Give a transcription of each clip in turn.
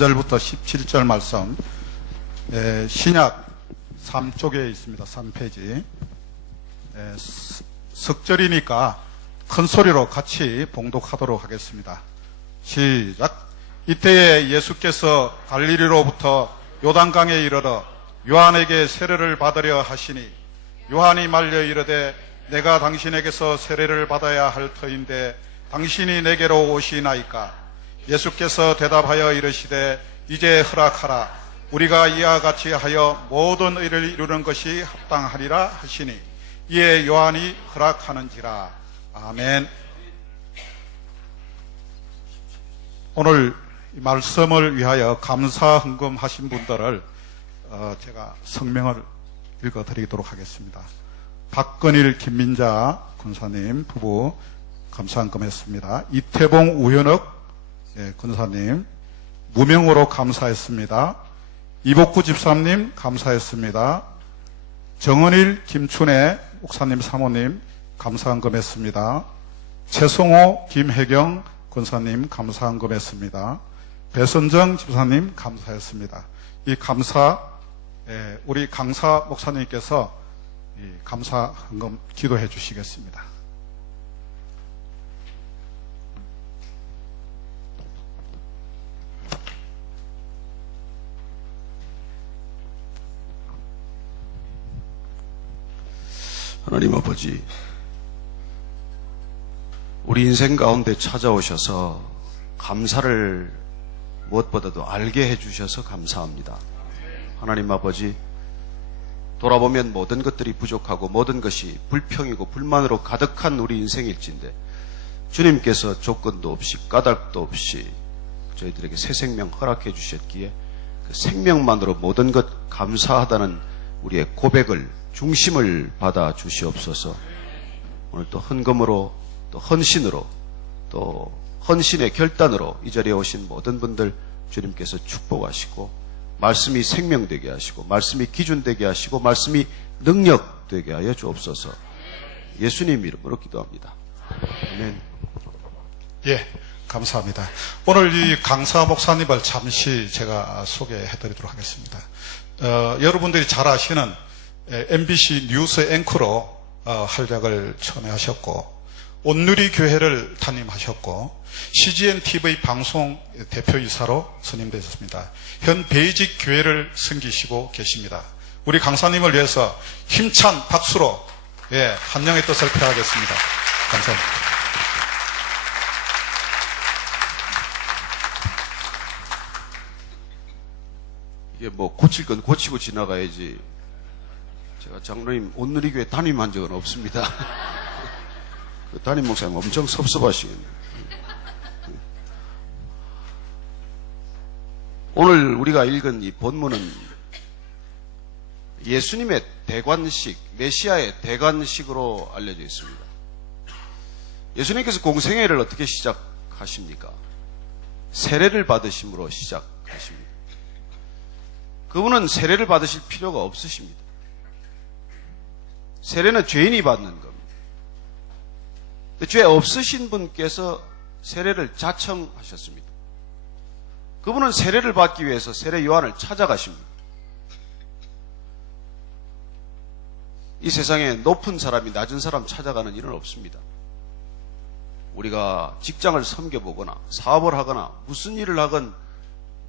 1절부터 17절 말씀, 신약 3쪽에 있습니다. 3페이지. 석절이니까 큰 소리로 같이 봉독하도록 하겠습니다. 시작. 이때에 예수께서 갈릴리로부터 요단강에 이르러 요한에게 세례를 받으려 하시니 요한이 말려 이르되 내가 당신에게서 세례를 받아야 할 터인데 당신이 내게로 오시나이까. 예수께서 대답하여 이르시되 이제 허락하라. 우리가 이와 같이 하여 모든 의를 이루는 것이 합당하리라 하시니 이에 요한이 허락하는지라. 아멘. 오늘 이 말씀을 위하여 감사 헌금하신 분들을 제가 성명을 읽어드리도록 하겠습니다. 박건일, 김민자 군사님 부부 감사 헌금했습니다. 이태봉, 우현옥 군사님 무명으로 감사했습니다. 이복구 집사님 감사했습니다. 정은일, 김춘애 목사님 사모님 감사 헌금했습니다. 최성호, 김혜경 군사님 감사 헌금했습니다. 배선정 집사님 감사했습니다. 이 감사, 우리 강사 목사님께서 이 감사 헌금 기도해 주시겠습니다. 하나님 아버지, 우리 인생 가운데 찾아오셔서 감사를 무엇보다도 알게 해주셔서 감사합니다. 하나님 아버지, 돌아보면 모든 것들이 부족하고 모든 것이 불평이고 불만으로 가득한 우리 인생일진데 주님께서 조건도 없이 까닭도 없이 저희들에게 새 생명 허락해 주셨기에 그 생명만으로 모든 것 감사하다는 우리의 고백을, 중심을 받아 주시옵소서. 오늘 또 헌금으로, 또 헌신으로, 또 헌신의 결단으로 이 자리에 오신 모든 분들 주님께서 축복하시고 말씀이 생명되게 하시고 말씀이 기준되게 하시고 말씀이 능력되게 하여 주옵소서. 예수님 이름으로 기도합니다. 아멘. 예, 감사합니다. 오늘 이 강사 목사님을 잠시 제가 소개해드리도록 하겠습니다. 여러분들이 잘 아시는 MBC 뉴스 앵커로 활약을 처음에 하셨고 온누리 교회를 담임하셨고 CGN TV 방송 대표이사로 선임되셨습니다. 현 베이직 교회를 섬기시고 계십니다. 우리 강사님을 위해서 힘찬 박수로 환영의 뜻을 표하겠습니다. 감사합니다. 이게 뭐 고칠 건 고치고 지나가야지. 제가 장로님 온누리 교회 담임한 적은 없습니다. 그 담임 목사님 엄청 섭섭하시겠네요. 오늘 우리가 읽은 이 본문은 예수님의 대관식, 메시아의 대관식으로 알려져 있습니다. 예수님께서 공생애를 어떻게 시작하십니까? 세례를 받으심으로 시작하십니다. 그분은 세례를 받으실 필요가 없으십니다. 세례는 죄인이 받는 겁니다. 죄 없으신 분께서 세례를 자청하셨습니다. 그분은 세례를 받기 위해서 세례 요한을 찾아가십니다. 이 세상에 높은 사람이 낮은 사람 찾아가는 일은 없습니다. 우리가 직장을 섬겨보거나 사업을 하거나 무슨 일을 하건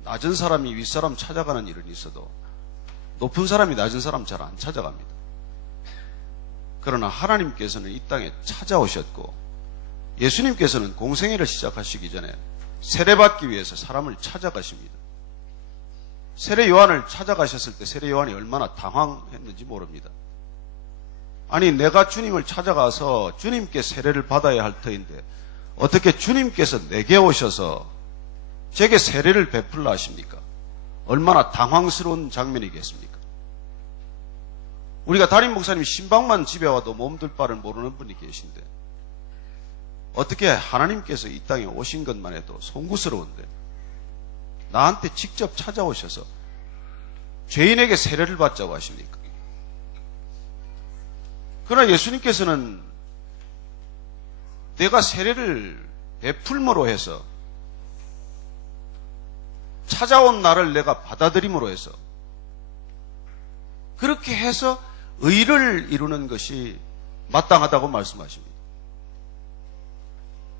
낮은 사람이 윗사람 찾아가는 일은 있어도 높은 사람이 낮은 사람 잘 안 찾아갑니다. 그러나 하나님께서는 이 땅에 찾아오셨고 예수님께서는 공생애를 시작하시기 전에 세례받기 위해서 사람을 찾아가십니다. 세례 요한을 찾아가셨을 때 세례 요한이 얼마나 당황했는지 모릅니다. 아니, 내가 주님을 찾아가서 주님께 세례를 받아야 할 터인데 어떻게 주님께서 내게 오셔서 제게 세례를 베풀라 하십니까? 얼마나 당황스러운 장면이겠습니까? 우리가 담임 목사님 신방만 집에 와도 몸둘 바를 모르는 분이 계신데 어떻게 하나님께서 이 땅에 오신 것만 해도 송구스러운데 나한테 직접 찾아오셔서 죄인에게 세례를 받자고 하십니까? 그러나 예수님께서는 내가 세례를 베풀므로 해서 찾아온 나를 내가 받아들임으로 해서 그렇게 해서 의를 이루는 것이 마땅하다고 말씀하십니다.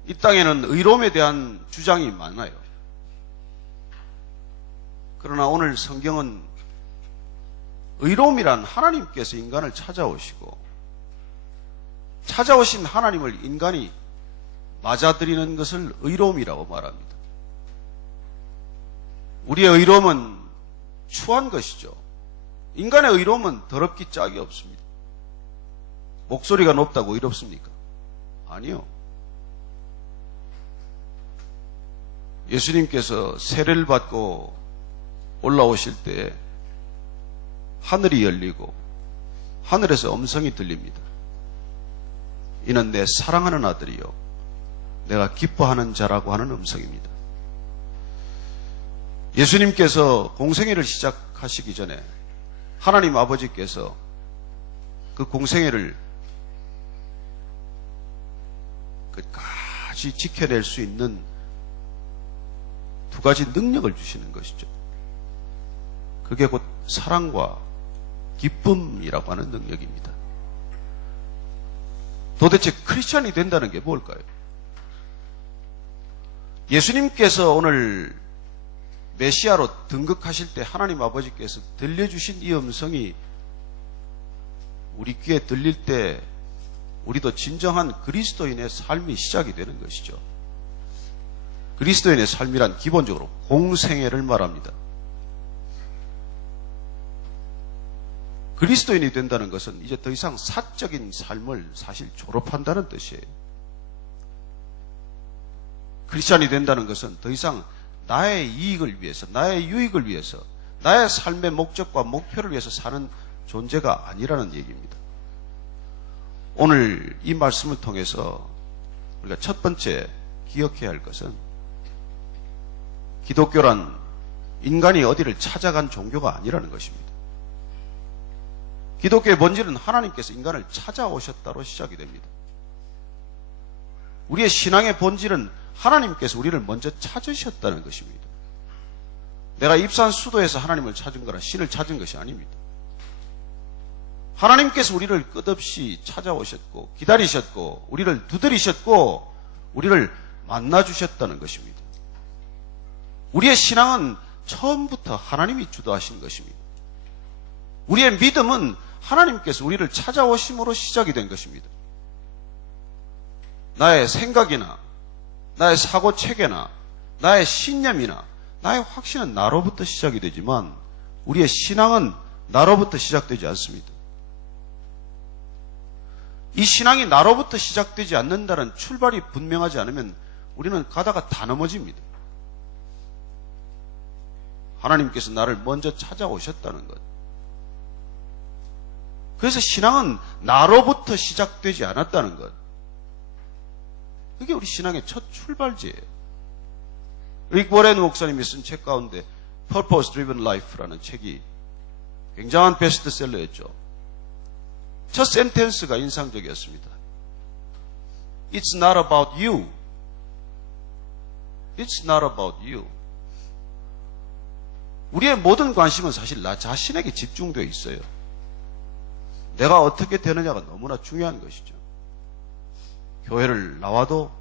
이 땅에는 의로움에 대한 주장이 많아요. 그러나 오늘 성경은 의로움이란 하나님께서 인간을 찾아오시고 찾아오신 하나님을 인간이 맞아들이는 것을 의로움이라고 말합니다. 우리의 의로움은 추한 것이죠. 인간의 의로움은 더럽기 짝이 없습니다. 목소리가 높다고 의롭습니까? 아니요. 예수님께서 세례를 받고 올라오실 때 하늘이 열리고 하늘에서 음성이 들립니다. 이는 내 사랑하는 아들이요 내가 기뻐하는 자라고 하는 음성입니다. 예수님께서 공생애를 시작하시기 전에 하나님 아버지께서 그 공생애를 끝까지 지켜낼 수 있는 두 가지 능력을 주시는 것이죠. 그게 곧 사랑과 기쁨이라고 하는 능력입니다. 도대체 크리스찬이 된다는 게 뭘까요? 예수님께서 오늘 메시아로 등극하실 때 하나님 아버지께서 들려주신 이 음성이 우리 귀에 들릴 때 우리도 진정한 그리스도인의 삶이 시작이 되는 것이죠. 그리스도인의 삶이란 기본적으로 공생애를 말합니다. 그리스도인이 된다는 것은 이제 더 이상 사적인 삶을 사실 졸업한다는 뜻이에요. 크리스찬이 된다는 것은 더 이상 나의 이익을 위해서, 나의 유익을 위해서, 나의 삶의 목적과 목표를 위해서 사는 존재가 아니라는 얘기입니다. 오늘 이 말씀을 통해서 우리가 첫 번째 기억해야 할 것은 기독교란 인간이 어디를 찾아간 종교가 아니라는 것입니다. 기독교의 본질은 하나님께서 인간을 찾아오셨다로 시작이 됩니다. 우리의 신앙의 본질은 하나님께서 우리를 먼저 찾으셨다는 것입니다. 내가 입산 수도에서 하나님을 찾은 거라 신을 찾은 것이 아닙니다. 하나님께서 우리를 끝없이 찾아오셨고 기다리셨고 우리를 두드리셨고 우리를 만나주셨다는 것입니다. 우리의 신앙은 처음부터 하나님이 주도하신 것입니다. 우리의 믿음은 하나님께서 우리를 찾아오심으로 시작이 된 것입니다. 나의 생각이나 나의 사고체계나 나의 신념이나 나의 확신은 나로부터 시작이 되지만 우리의 신앙은 나로부터 시작되지 않습니다. 이 신앙이 나로부터 시작되지 않는다는 출발이 분명하지 않으면 우리는 가다가 다 넘어집니다. 하나님께서 나를 먼저 찾아오셨다는 것. 그래서 신앙은 나로부터 시작되지 않았다는 것. 그게 우리 신앙의 첫 출발지예요. 릭 워렌 목사님이 쓴 책 가운데 Purpose Driven Life라는 책이 굉장한 베스트셀러였죠. 첫 센텐스가 인상적이었습니다. It's not about you. It's not about you. 우리의 모든 관심은 사실 나 자신에게 집중되어 있어요. 내가 어떻게 되느냐가 너무나 중요한 것이죠. 교회를 나와도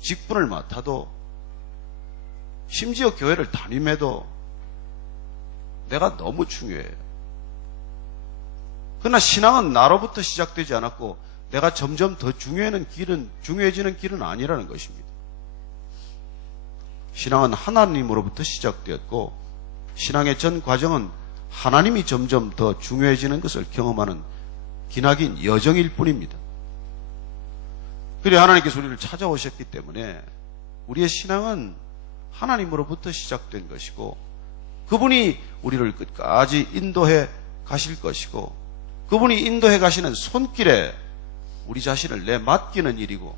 직분을 맡아도 심지어 교회를 담임해도 내가 너무 중요해요. 그러나 신앙은 나로부터 시작되지 않았고 내가 점점 더 중요해지는 길은 아니라는 것입니다. 신앙은 하나님으로부터 시작되었고 신앙의 전 과정은 하나님이 점점 더 중요해지는 것을 경험하는 기나긴 여정일 뿐입니다. 그래 하나님께서 우리를 찾아오셨기 때문에 우리의 신앙은 하나님으로부터 시작된 것이고 그분이 우리를 끝까지 인도해 가실 것이고 그분이 인도해 가시는 손길에 우리 자신을 내맡기는 일이고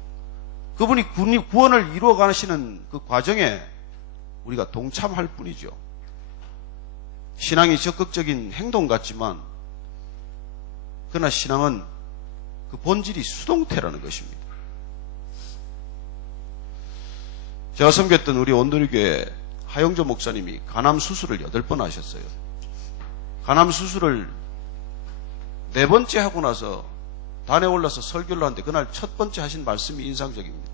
그분이 구원을 이루어 가시는 그 과정에 우리가 동참할 뿐이죠. 신앙이 적극적인 행동 같지만 그러나 신앙은 그 본질이 수동태라는 것입니다. 제가 섬겼던 우리 온누리교회 하영조 목사님이 간암 수술을 8번 하셨어요. 간암 수술을 4번째 하고 나서 단에 올라서 설교를 하는데 그날 첫 번째 하신 말씀이 인상적입니다.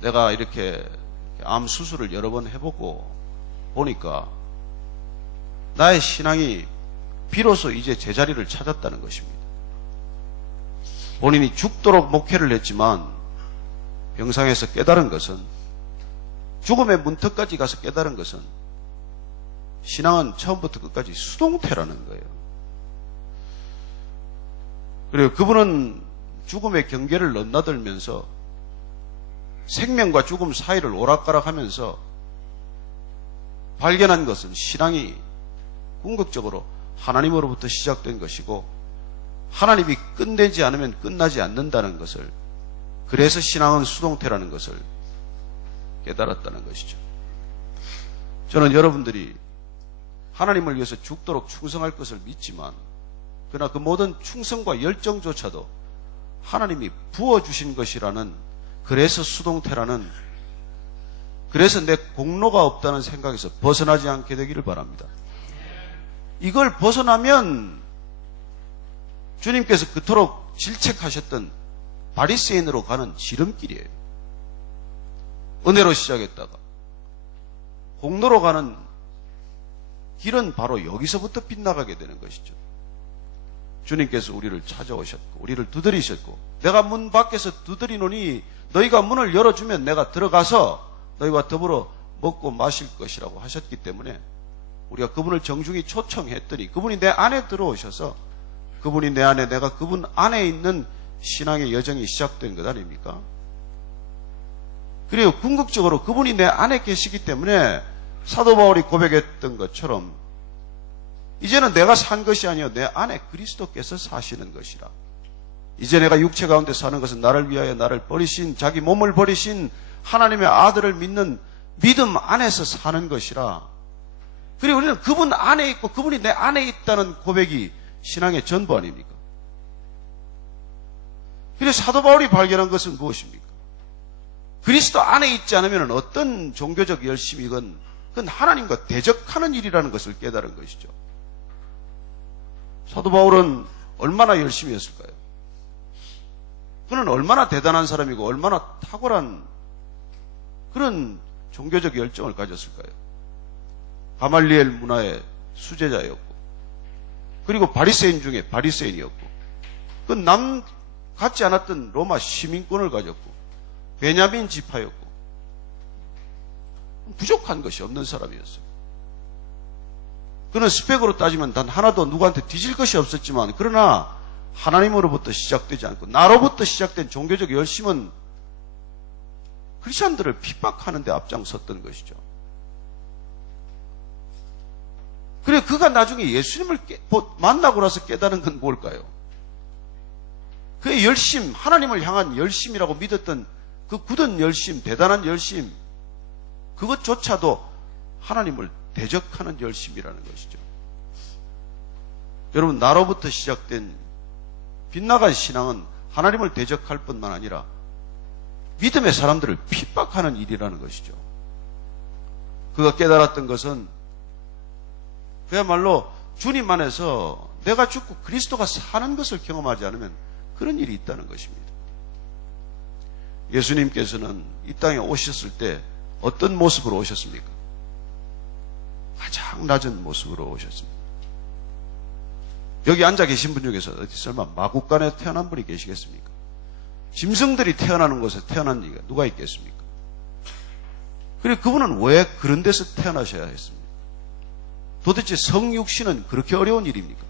내가 이렇게 암 수술을 여러 번 해보고 보니까 나의 신앙이 비로소 이제 제자리를 찾았다는 것입니다. 본인이 죽도록 목회를 했지만 병상에서 깨달은 것은, 죽음의 문턱까지 가서 깨달은 것은 신앙은 처음부터 끝까지 수동태라는 거예요. 그리고 그분은 죽음의 경계를 넘나들면서 생명과 죽음 사이를 오락가락하면서 발견한 것은 신앙이 궁극적으로 하나님으로부터 시작된 것이고 하나님이 끝내지 않으면 끝나지 않는다는 것을, 그래서 신앙은 수동태라는 것을 깨달았다는 것이죠. 저는 여러분들이 하나님을 위해서 죽도록 충성할 것을 믿지만, 그러나 그 모든 충성과 열정조차도 하나님이 부어주신 것이라는, 그래서 수동태라는, 그래서 내 공로가 없다는 생각에서 벗어나지 않게 되기를 바랍니다. 이걸 벗어나면 주님께서 그토록 질책하셨던 바리새인으로 가는 지름길이에요. 은혜로 시작했다가 공로로 가는 길은 바로 여기서부터 빗나가게 되는 것이죠. 주님께서 우리를 찾아오셨고 우리를 두드리셨고, 내가 문 밖에서 두드리노니 너희가 문을 열어주면 내가 들어가서 너희와 더불어 먹고 마실 것이라고 하셨기 때문에 우리가 그분을 정중히 초청했더니 그분이 내 안에 들어오셔서, 그분이 내 안에, 내가 그분 안에 있는 신앙의 여정이 시작된 것 아닙니까? 그리고 궁극적으로 그분이 내 안에 계시기 때문에 사도 바울이 고백했던 것처럼 이제는 내가 산 것이 아니요 내 안에 그리스도께서 사시는 것이라. 이제 내가 육체 가운데 사는 것은 나를 위하여 나를 버리신, 자기 몸을 버리신 하나님의 아들을 믿는 믿음 안에서 사는 것이라. 그리고 우리는 그분 안에 있고 그분이 내 안에 있다는 고백이 신앙의 전부 아닙니까? 그래서 사도 바울이 발견한 것은 무엇입니까? 그리스도 안에 있지 않으면 어떤 종교적 열심이건 그건 하나님과 대적하는 일이라는 것을 깨달은 것이죠. 사도 바울은 얼마나 열심히 했을까요? 그는 얼마나 대단한 사람이고 얼마나 탁월한 그런 종교적 열정을 가졌을까요? 가말리엘 문화의 수제자였고, 그리고 바리새인 중에 바리새인이었고, 그 남 같지 않았던 로마 시민권을 가졌고, 베냐민 지파였고, 부족한 것이 없는 사람이었어요. 그는 스펙으로 따지면 단 하나도 누구한테 뒤질 것이 없었지만, 그러나 하나님으로부터 시작되지 않고 나로부터 시작된 종교적 열심은 크리스천들을 핍박하는 데 앞장섰던 것이죠. 그래, 그가 나중에 예수님을 만나고 나서 깨달은 건 뭘까요? 그의 열심, 하나님을 향한 열심이라고 믿었던 그 굳은 열심, 대단한 열심, 그것조차도 하나님을 대적하는 열심이라는 것이죠. 여러분, 나로부터 시작된 빗나간 신앙은 하나님을 대적할 뿐만 아니라 믿음의 사람들을 핍박하는 일이라는 것이죠. 그가 깨달았던 것은 그야말로 주님 안에서 내가 죽고 그리스도가 사는 것을 경험하지 않으면 그런 일이 있다는 것입니다. 예수님께서는 이 땅에 오셨을 때 어떤 모습으로 오셨습니까? 가장 낮은 모습으로 오셨습니다. 여기 앉아 계신 분 중에서 어디 설마 마국간에 태어난 분이 계시겠습니까? 짐승들이 태어나는 곳에 태어난 이가 누가 있겠습니까? 그리고 그분은 왜 그런 데서 태어나셔야 했습니까? 도대체 성육신은 그렇게 어려운 일입니까?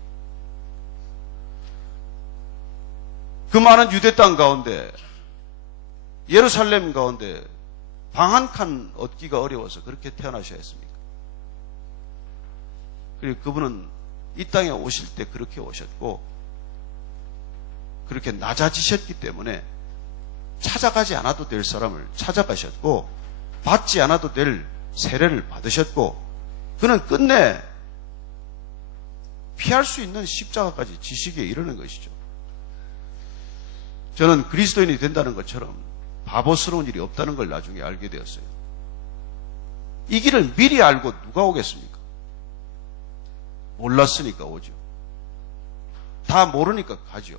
그 많은 유대 땅 가운데, 예루살렘 가운데 방 한 칸 얻기가 어려워서 그렇게 태어나셔야 했습니까? 그리고 그분은 이 땅에 오실 때 그렇게 오셨고, 그렇게 낮아지셨기 때문에 찾아가지 않아도 될 사람을 찾아가셨고, 받지 않아도 될 세례를 받으셨고, 그는 끝내 피할 수 있는 십자가까지 지시기에 이르는 것이죠. 저는 그리스도인이 된다는 것처럼 바보스러운 일이 없다는 걸 나중에 알게 되었어요. 이 길을 미리 알고 누가 오겠습니까? 몰랐으니까 오죠. 다 모르니까 가죠.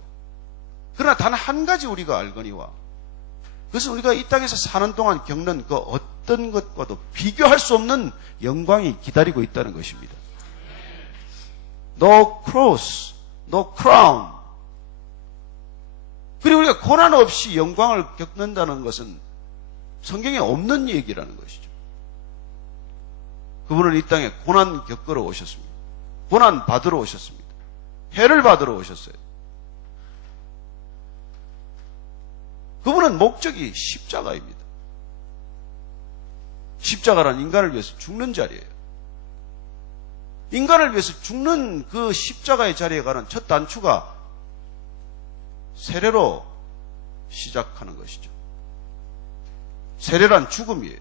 그러나 단 한 가지 우리가 알거니와, 그것은 우리가 이 땅에서 사는 동안 겪는 그 어떤 것과도 비교할 수 없는 영광이 기다리고 있다는 것입니다. No cross, no crown. 그리고 우리가 고난 없이 영광을 겪는다는 것은 성경에 없는 얘기라는 것이죠. 그분은 이 땅에 고난 겪으러 오셨습니다. 고난 받으러 오셨습니다. 해를 받으러 오셨어요. 그분은 목적이 십자가입니다. 십자가란 인간을 위해서 죽는 자리예요. 인간을 위해서 죽는 그 십자가의 자리에 가는 첫 단추가 세례로 시작하는 것이죠. 세례란 죽음이에요.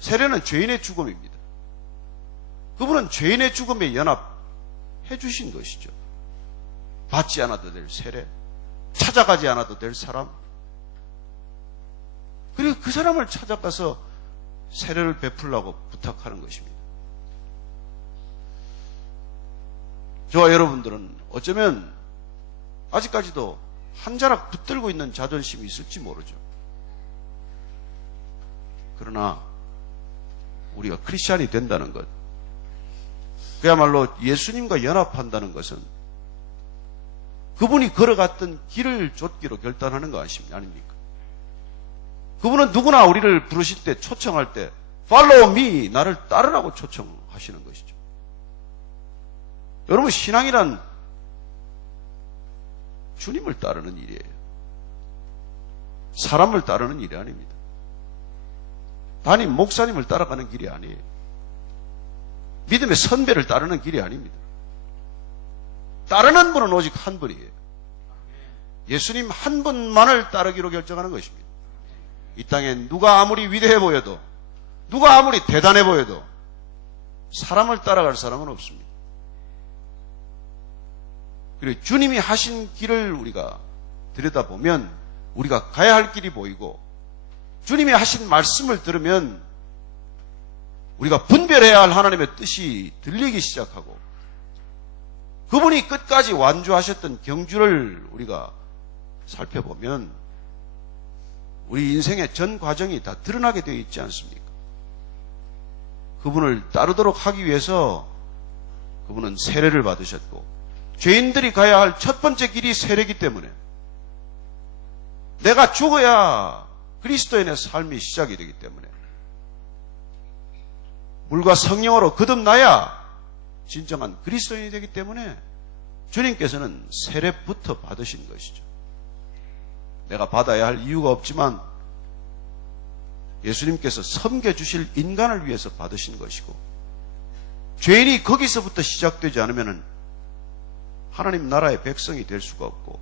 세례는 죄인의 죽음입니다. 그분은 죄인의 죽음에 연합해 주신 것이죠. 받지 않아도 될 세례, 찾아가지 않아도 될 사람, 그리고 그 사람을 찾아가서 세례를 베풀라고 부탁하는 것입니다. 저와 여러분들은 어쩌면 아직까지도 한 자락 붙들고 있는 자존심이 있을지 모르죠. 그러나 우리가 크리스찬이 된다는 것, 그야말로 예수님과 연합한다는 것은 그분이 걸어갔던 길을 좇기로 결단하는 거 아닙니까? 그분은 누구나 우리를 부르실 때, 초청할 때 Follow me, 나를 따르라고 초청하시는 것이죠. 여러분, 신앙이란 주님을 따르는 일이에요. 사람을 따르는 일이 아닙니다. 담임 목사님을 따라가는 길이 아니에요. 믿음의 선배를 따르는 길이 아닙니다. 따르는 분은 오직 한 분이에요. 예수님 한 분만을 따르기로 결정하는 것입니다. 이 땅에 누가 아무리 위대해 보여도, 누가 아무리 대단해 보여도 사람을 따라갈 사람은 없습니다. 그리고 주님이 하신 길을 우리가 들여다보면 우리가 가야 할 길이 보이고, 주님이 하신 말씀을 들으면 우리가 분별해야 할 하나님의 뜻이 들리기 시작하고, 그분이 끝까지 완주하셨던 경주를 우리가 살펴보면 우리 인생의 전 과정이 다 드러나게 되어 있지 않습니까? 그분을 따르도록 하기 위해서 그분은 세례를 받으셨고, 죄인들이 가야 할 첫 번째 길이 세례이기 때문에 내가 죽어야 그리스도인의 삶이 시작이 되기 때문에, 물과 성령으로 거듭나야 진정한 그리스도인이 되기 때문에 주님께서는 세례부터 받으신 것이죠. 내가 받아야 할 이유가 없지만 예수님께서 섬겨주실 인간을 위해서 받으신 것이고, 죄인이 거기서부터 시작되지 않으면 하나님 나라의 백성이 될 수가 없고,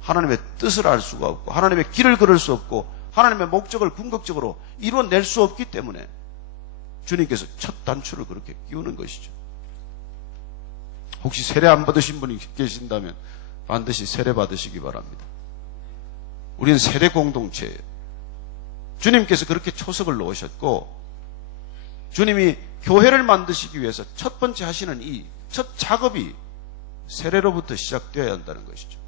하나님의 뜻을 알 수가 없고, 하나님의 길을 걸을 수 없고, 하나님의 목적을 궁극적으로 이루어낼 수 없기 때문에 주님께서 첫 단추를 그렇게 끼우는 것이죠. 혹시 세례 안 받으신 분이 계신다면 반드시 세례 받으시기 바랍니다. 우리는 세례 공동체예요. 주님께서 그렇게 초석을 놓으셨고, 주님이 교회를 만드시기 위해서 첫 번째 하시는 이 첫 작업이 세례로부터 시작되어야 한다는 것이죠.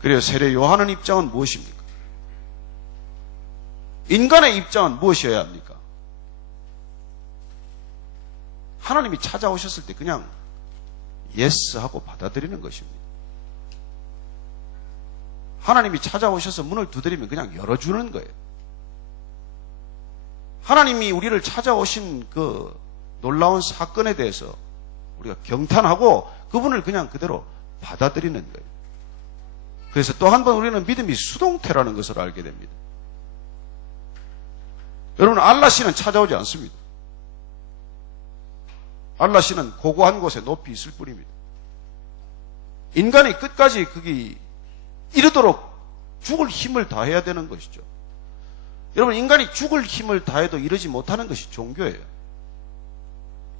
그래서 세례 요한의 입장은 무엇입니까? 인간의 입장은 무엇이어야 합니까? 하나님이 찾아오셨을 때 그냥 예스 하고 받아들이는 것입니다. 하나님이 찾아오셔서 문을 두드리면 그냥 열어주는 거예요. 하나님이 우리를 찾아오신 그 놀라운 사건에 대해서 우리가 경탄하고 그분을 그냥 그대로 받아들이는 거예요. 그래서 또 한 번 우리는 믿음이 수동태라는 것을 알게 됩니다. 여러분, 알라시는 찾아오지 않습니다. 알라시는 고고한 곳에 높이 있을 뿐입니다. 인간이 끝까지 거기 이르도록 죽을 힘을 다해야 되는 것이죠. 여러분, 인간이 죽을 힘을 다해도 이르지 못하는 것이 종교예요.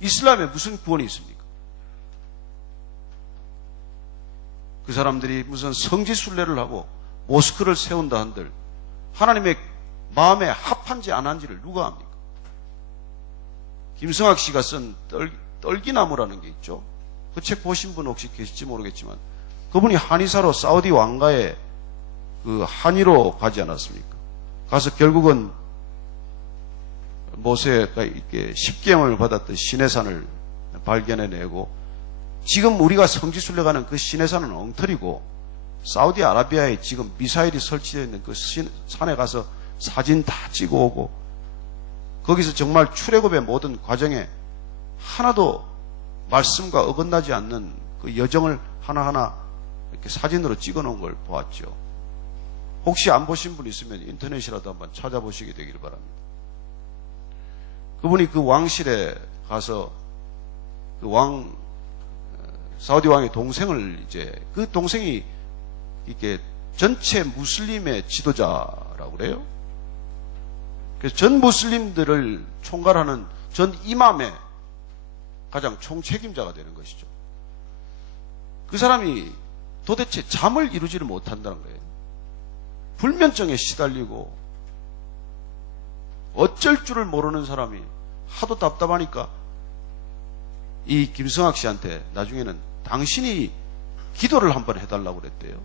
이슬람에 무슨 구원이 있습니까? 그 사람들이 무슨 성지순례를 하고 모스크를 세운다 한들 하나님의 마음에 합한지 안 한지를 누가 합니까? 김성학 씨가 쓴 떨기나무라는 게 있죠. 그 책 보신 분 혹시 계실지 모르겠지만 그분이 한의사로 사우디 왕가에 그 한의로 가지 않았습니까? 가서 결국은 모세가 이렇게 십계명을 받았던 시내산을 발견해내고 지금 우리가 성지순례가는 그 시내산은 엉터리고 사우디아라비아에 지금 미사일이 설치되어 있는 그 산에 가서 사진 다 찍어 오고 거기서 정말 출애굽의 모든 과정에 하나도 말씀과 어긋나지 않는 그 여정을 하나하나 이렇게 사진으로 찍어 놓은 걸 보았죠. 혹시 안 보신 분 있으면 인터넷이라도 한번 찾아보시게 되기를 바랍니다. 그분이 그 왕실에 가서 그 사우디 왕의 동생을 그 동생이 이렇게 전체 무슬림의 지도자라고 그래요. 그래서 전 무슬림들을 총괄하는 전 이맘의 가장 총책임자가 되는 것이죠. 그 사람이 도대체 잠을 이루지를 못한다는 거예요. 불면증에 시달리고 어쩔 줄을 모르는 사람이 하도 답답하니까 이 김성학 씨한테 나중에는 당신이 기도를 한번 해달라고 그랬대요.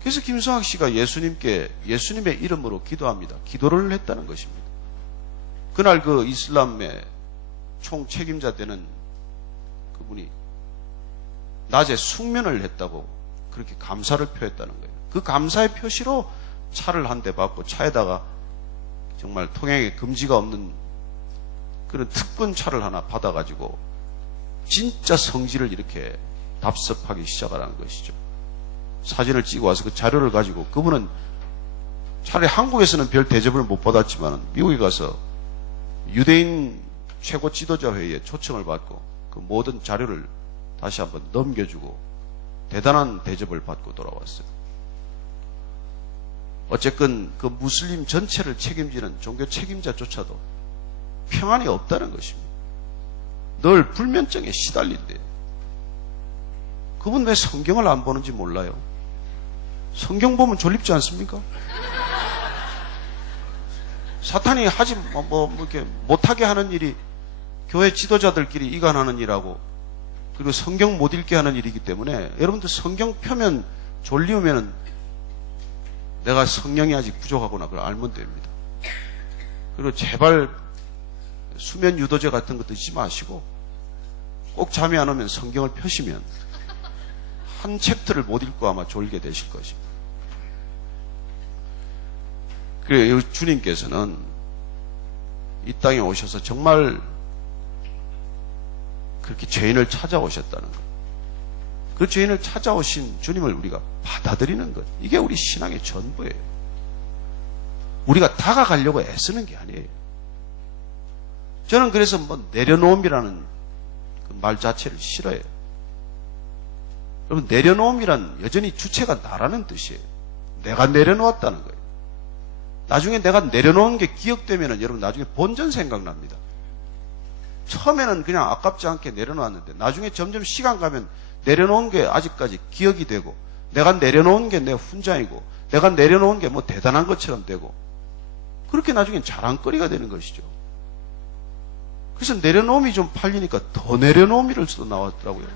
그래서 김성학 씨가 예수님의 이름으로 기도합니다. 기도를 했다는 것입니다. 그날 그 이슬람의 총책임자 되는 그분이 낮에 숙면을 했다고 그렇게 감사를 표했다는 거예요. 그 감사의 표시로 차를 한 대 받고 차에다가 정말 통행에 금지가 없는 그런 특권 차를 하나 받아가지고 진짜 성지를 이렇게 답습하기 시작하라는 것이죠. 사진을 찍어 와서 그 자료를 가지고 그분은 차라리 한국에서는 별 대접을 못 받았지만 미국에 가서 유대인 최고 지도자 회의에 초청을 받고 그 모든 자료를 다시 한번 넘겨주고 대단한 대접을 받고 돌아왔어요. 어쨌든 그 무슬림 전체를 책임지는 종교 책임자조차도 평안이 없다는 것입니다. 늘 불면증에 시달린대요. 그분 왜 성경을 안 보는지 몰라요. 성경 보면 졸립지 않습니까? 사탄이 하지 이렇게 못하게 하는 일이 교회 지도자들끼리 이간하는 일하고 그리고 성경 못 읽게 하는 일이기 때문에 여러분들 성경 펴면 졸리우면 내가 성령이 아직 부족하구나 그걸 알면 됩니다. 그리고 제발 수면 유도제 같은 거 드시지 마시고 꼭 잠이 안 오면 성경을 펴시면 한 챕터를 못 읽고 아마 졸게 되실 것입니다. 그래요. 주님께서는 이 땅에 오셔서 정말 그렇게 죄인을 찾아오셨다는 것. 그 죄인을 찾아오신 주님을 우리가 받아들이는 것. 이게 우리 신앙의 전부예요. 우리가 다가가려고 애쓰는 게 아니에요. 저는 그래서 내려놓음이라는 그 말 자체를 싫어해요. 여러분, 내려놓음이란 여전히 주체가 나라는 뜻이에요. 내가 내려놓았다는 거예요. 나중에 내가 내려놓은 게 기억되면은 여러분 나중에 본전 생각납니다. 처음에는 그냥 아깝지 않게 내려놓았는데 나중에 점점 시간 가면 내려놓은 게 아직까지 기억이 되고 내가 내려놓은 게 내 훈장이고 내가 내려놓은 게 대단한 것처럼 되고 그렇게 나중엔 자랑거리가 되는 것이죠. 그래서 내려놓음이 좀 팔리니까 더 내려놓음이를 또 나왔더라고요.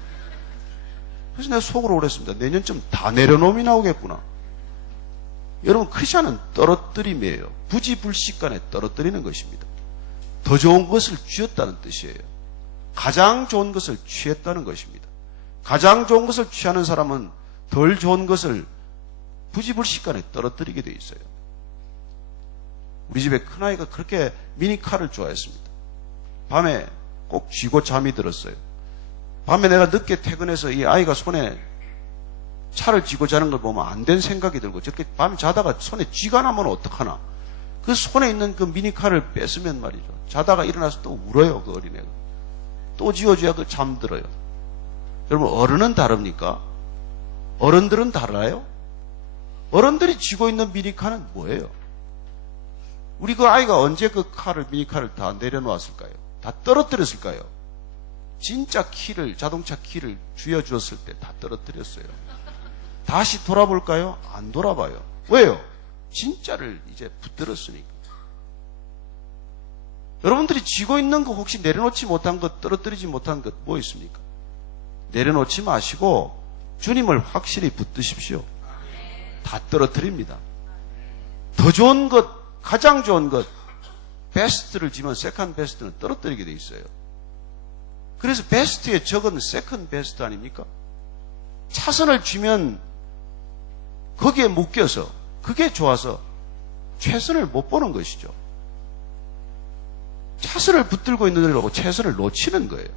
그래서 내가 속으로 그랬습니다. 내년쯤 다 내려놓음이 나오겠구나. 여러분, 크리스천은 떨어뜨림이에요. 부지불식간에 떨어뜨리는 것입니다. 더 좋은 것을 쥐었다는 뜻이에요. 가장 좋은 것을 취했다는 것입니다. 가장 좋은 것을 취하는 사람은 덜 좋은 것을 부지불식간에 떨어뜨리게 돼 있어요. 우리 집에 큰아이가 그렇게 미니카를 좋아했습니다. 밤에 꼭 쥐고 잠이 들었어요. 밤에 내가 늦게 퇴근해서 이 아이가 손에 차를 쥐고 자는 걸 보면 안 된 생각이 들고 저렇게 밤에 자다가 손에 쥐가 나면 어떡하나. 그 손에 있는 그 미니카를 뺏으면 말이죠. 자다가 일어나서 또 울어요. 그 어린애가. 또 쥐어줘야 그 잠들어요. 여러분, 어른은 다릅니까? 어른들은 달라요? 어른들이 쥐고 있는 미니카는 뭐예요? 우리 그 아이가 언제 그 미니카를 다 내려놓았을까요? 다 떨어뜨렸을까요? 진짜 자동차 키를 쥐어주었을 때 다 떨어뜨렸어요. 다시 돌아볼까요? 안 돌아봐요. 왜요? 진짜를 이제 붙들었으니까. 여러분들이 쥐고 있는 거 혹시 내려놓지 못한 것, 떨어뜨리지 못한 것 뭐 있습니까? 내려놓지 마시고 주님을 확실히 붙드십시오. 다 떨어뜨립니다. 더 좋은 것, 가장 좋은 것, 베스트를 지면 세컨 베스트는 떨어뜨리게 돼 있어요. 그래서 베스트의 적은 세컨 베스트 아닙니까? 차선을 쥐면 거기에 묶여서 그게 좋아서 최선을 못 보는 것이죠. 차선을 붙들고 있느라고 최선을 놓치는 거예요.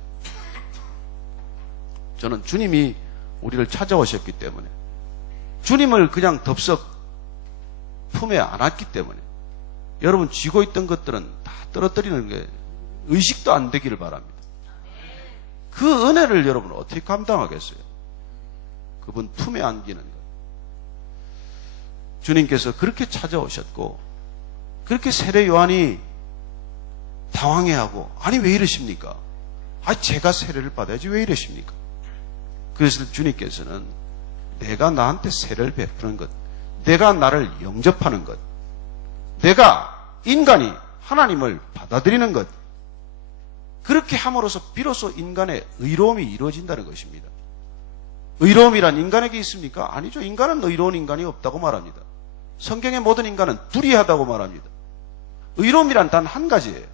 저는 주님이 우리를 찾아오셨기 때문에, 주님을 그냥 덥석 품에 안았기 때문에 여러분 쥐고 있던 것들은 다 떨어뜨리는 게 의식도 안 되기를 바랍니다. 그 은혜를 여러분 어떻게 감당하겠어요? 그분 품에 안기는 것. 주님께서 그렇게 찾아오셨고, 그렇게 세례 요한이 당황해하고, 아니 왜 이러십니까? 아, 제가 세례를 받아야지 왜 이러십니까? 그래서 주님께서는 내가 나한테 세례를 베푸는 것, 내가 나를 영접하는 것, 내가 인간이 하나님을 받아들이는 것, 그렇게 함으로써 비로소 인간의 의로움이 이루어진다는 것입니다. 의로움이란 인간에게 있습니까? 아니죠. 인간은 의로운 인간이 없다고 말합니다. 성경의 모든 인간은 불의하다고 말합니다. 의로움이란 단 한 가지예요.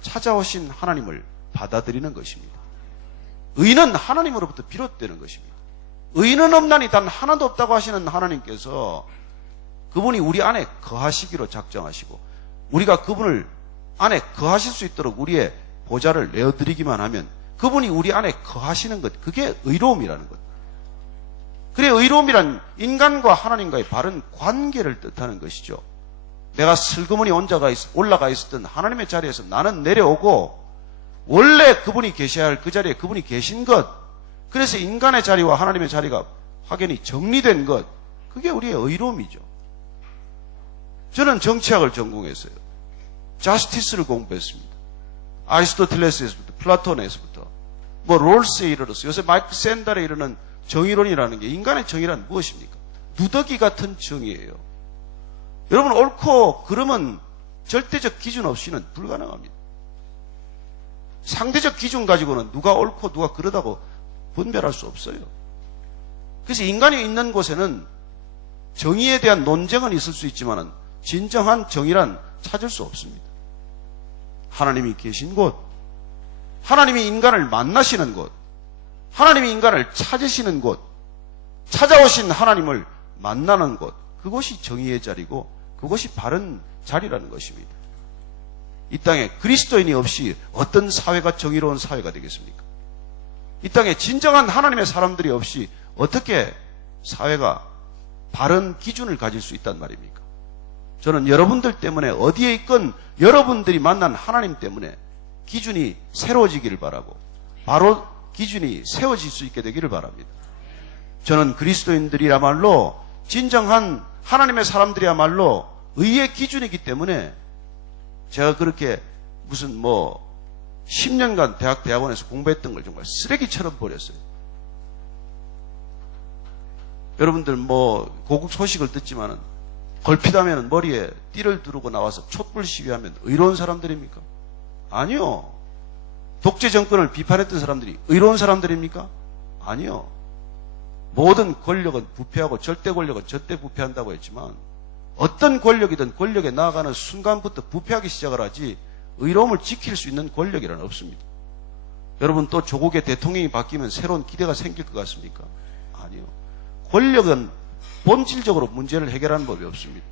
찾아오신 하나님을 받아들이는 것입니다. 의는 하나님으로부터 비롯되는 것입니다. 의는 없나니 단 하나도 없다고 하시는 하나님께서 그분이 우리 안에 거하시기로 작정하시고, 우리가 그분을 안에 거하실 수 있도록 우리의 보좌를 내어드리기만 하면 그분이 우리 안에 거하시는 것, 그게 의로움이라는 것. 그래, 의로움이란 인간과 하나님과의 바른 관계를 뜻하는 것이죠. 내가 슬그머니 올라가 있었던 하나님의 자리에서 나는 내려오고, 원래 그분이 계셔야 할 그 자리에 그분이 계신 것, 그래서 인간의 자리와 하나님의 자리가 확연히 정리된 것, 그게 우리의 의로움이죠. 저는 정치학을 전공했어요. 자스티스를 공부했습니다. 아리스토텔레스에서부터, 플라톤에서부터, 롤스에 이르러서 요새 마이크 샌달에 이르는 정의론이라는 게, 인간의 정의란 무엇입니까? 누더기 같은 정의예요. 여러분, 옳고 그름은 절대적 기준 없이는 불가능합니다. 상대적 기준 가지고는 누가 옳고 누가 그러다고 분별할 수 없어요. 그래서 인간이 있는 곳에는 정의에 대한 논쟁은 있을 수 있지만 진정한 정의란 찾을 수 없습니다. 하나님이 계신 곳, 하나님이 인간을 만나시는 곳, 하나님이 인간을 찾으시는 곳, 찾아오신 하나님을 만나는 곳, 그것이 정의의 자리고 그것이 바른 자리라는 것입니다. 이 땅에 그리스도인이 없이 어떤 사회가 정의로운 사회가 되겠습니까? 이 땅에 진정한 하나님의 사람들이 없이 어떻게 사회가 바른 기준을 가질 수 있단 말입니까? 저는 여러분들 때문에 어디에 있건 여러분들이 만난 하나님 때문에 기준이 새로워지기를 바라고, 바로 기준이 세워질 수 있게 되기를 바랍니다. 저는 그리스도인들이야말로, 진정한 하나님의 사람들이야말로 의의 기준이기 때문에 제가 그렇게 무슨 10년간 대학원에서 공부했던 걸 정말 쓰레기처럼 버렸어요. 여러분들 고국 소식을 듣지만은 걸핏하면 머리에 띠를 두르고 나와서 촛불 시위하면 의로운 사람들입니까? 아니요. 독재 정권을 비판했던 사람들이 의로운 사람들입니까? 아니요. 모든 권력은 부패하고 절대 권력은 절대 부패한다고 했지만, 어떤 권력이든 권력에 나아가는 순간부터 부패하기 시작을 하지 의로움을 지킬 수 있는 권력이란 없습니다. 여러분, 또 조국의 대통령이 바뀌면 새로운 기대가 생길 것 같습니까? 아니요. 권력은 본질적으로 문제를 해결하는 법이 없습니다.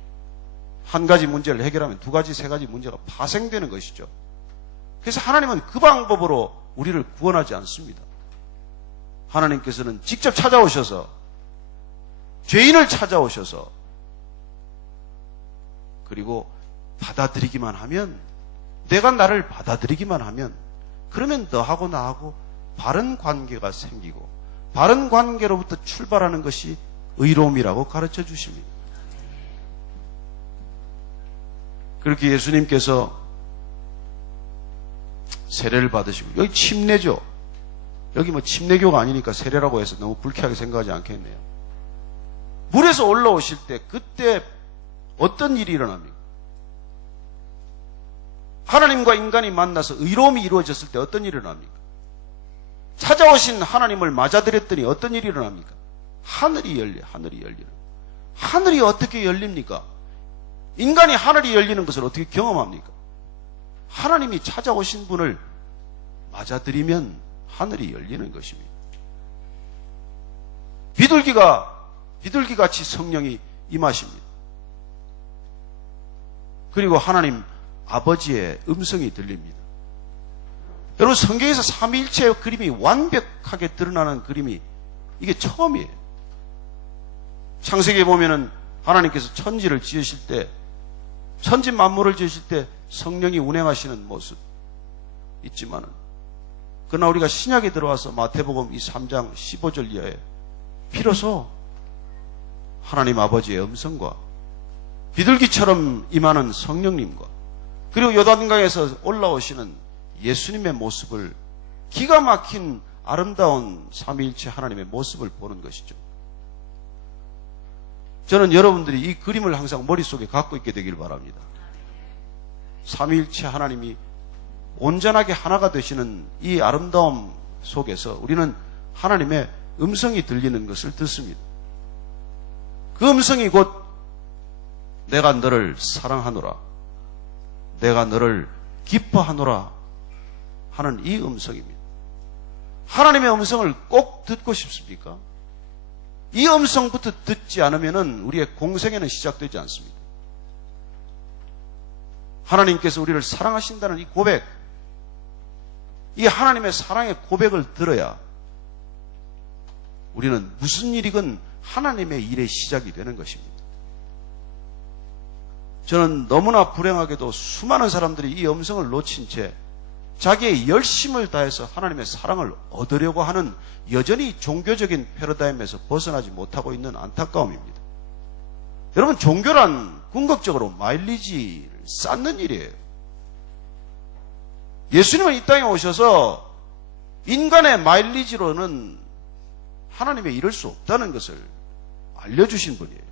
한 가지 문제를 해결하면 두 가지, 세 가지 문제가 파생되는 것이죠. 그래서 하나님은 그 방법으로 우리를 구원하지 않습니다. 하나님께서는 직접 찾아오셔서, 죄인을 찾아오셔서, 그리고 받아들이기만 하면, 내가 나를 받아들이기만 하면, 그러면 너하고 나하고 바른 관계가 생기고, 바른 관계로부터 출발하는 것이 의로움이라고 가르쳐 주십니다. 그렇게 예수님께서 세례를 받으시고, 여기 침례죠. 여기 침례교가 아니니까 세례라고 해서 너무 불쾌하게 생각하지 않겠네요. 물에서 올라오실 때, 그때 어떤 일이 일어납니까? 하나님과 인간이 만나서 의로움이 이루어졌을 때 어떤 일이 일어납니까? 찾아오신 하나님을 맞아들였더니 어떤 일이 일어납니까? 하늘이 열려, 하늘이 열리는. 하늘이 어떻게 열립니까? 인간이 하늘이 열리는 것을 어떻게 경험합니까? 하나님이 찾아오신 분을 맞아들이면 하늘이 열리는 것입니다. 비둘기같이 성령이 임하십니다. 그리고 하나님 아버지의 음성이 들립니다. 여러분, 성경에서 삼위일체의 그림이 완벽하게 드러나는 그림이 이게 처음이에요. 창세기에 보면은 하나님께서 천지를 지으실 때, 천지 만물을 지으실 때 성령이 운행하시는 모습 있지만은, 그러나 우리가 신약에 들어와서 마태복음 이 3장 15절 이하에 비로소 하나님 아버지의 음성과 비둘기처럼 임하는 성령님과 그리고 요단강에서 올라오시는 예수님의 모습을, 기가 막힌 아름다운 삼위일체 하나님의 모습을 보는 것이죠. 저는 여러분들이 이 그림을 항상 머릿속에 갖고 있게 되길 바랍니다. 삼위일체 하나님이 온전하게 하나가 되시는 이 아름다움 속에서 우리는 하나님의 음성이 들리는 것을 듣습니다. 그 음성이 곧 내가 너를 사랑하노라, 내가 너를 기뻐하노라 하는 이 음성입니다. 하나님의 음성을 꼭 듣고 싶습니까? 이 음성부터 듣지 않으면 우리의 공생애는 시작되지 않습니다. 하나님께서 우리를 사랑하신다는 이 고백, 이 하나님의 사랑의 고백을 들어야 우리는 무슨 일이건 하나님의 일의 시작이 되는 것입니다. 저는 너무나 불행하게도 수많은 사람들이 이 음성을 놓친 채 자기의 열심을 다해서 하나님의 사랑을 얻으려고 하는, 여전히 종교적인 패러다임에서 벗어나지 못하고 있는 안타까움입니다. 여러분, 종교란 궁극적으로 마일리지를 쌓는 일이에요. 예수님은 이 땅에 오셔서 인간의 마일리지로는 하나님의 이룰 수 없다는 것을 알려주신 분이에요.